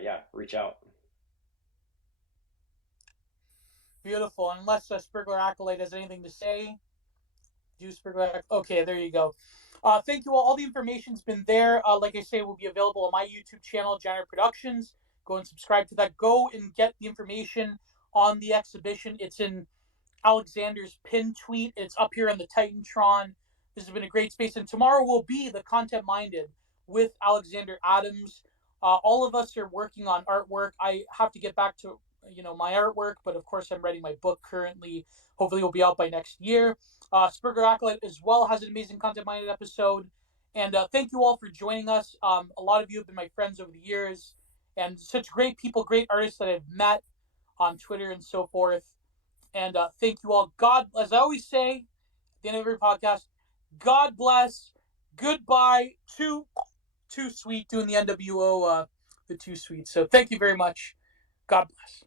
yeah, reach out. Beautiful. Unless Sprigler Acolyte has anything to say. Okay, there you go. Thank you all. All the information's been there. Like I say, will be available on my YouTube channel, Janet Productions. Go and subscribe to that. Go and get the information on the exhibition. It's in Alexander's pin tweet. It's up here on the Titantron. This has been a great space. And tomorrow will be the Content Minded with Alexander Adams. All of us are working on artwork. I have to get back to my artwork, but of course I'm writing my book currently. Hopefully, it will be out by next year. Spurger Acolyte as well has an amazing content-minded episode. And thank you all for joining us. A lot of you have been my friends over the years, and such great people, great artists that I've met on Twitter and so forth. And thank you all. God, as I always say at the end of every podcast, God bless. Goodbye. Too sweet doing the NWO, the too sweet. So thank you very much. God bless.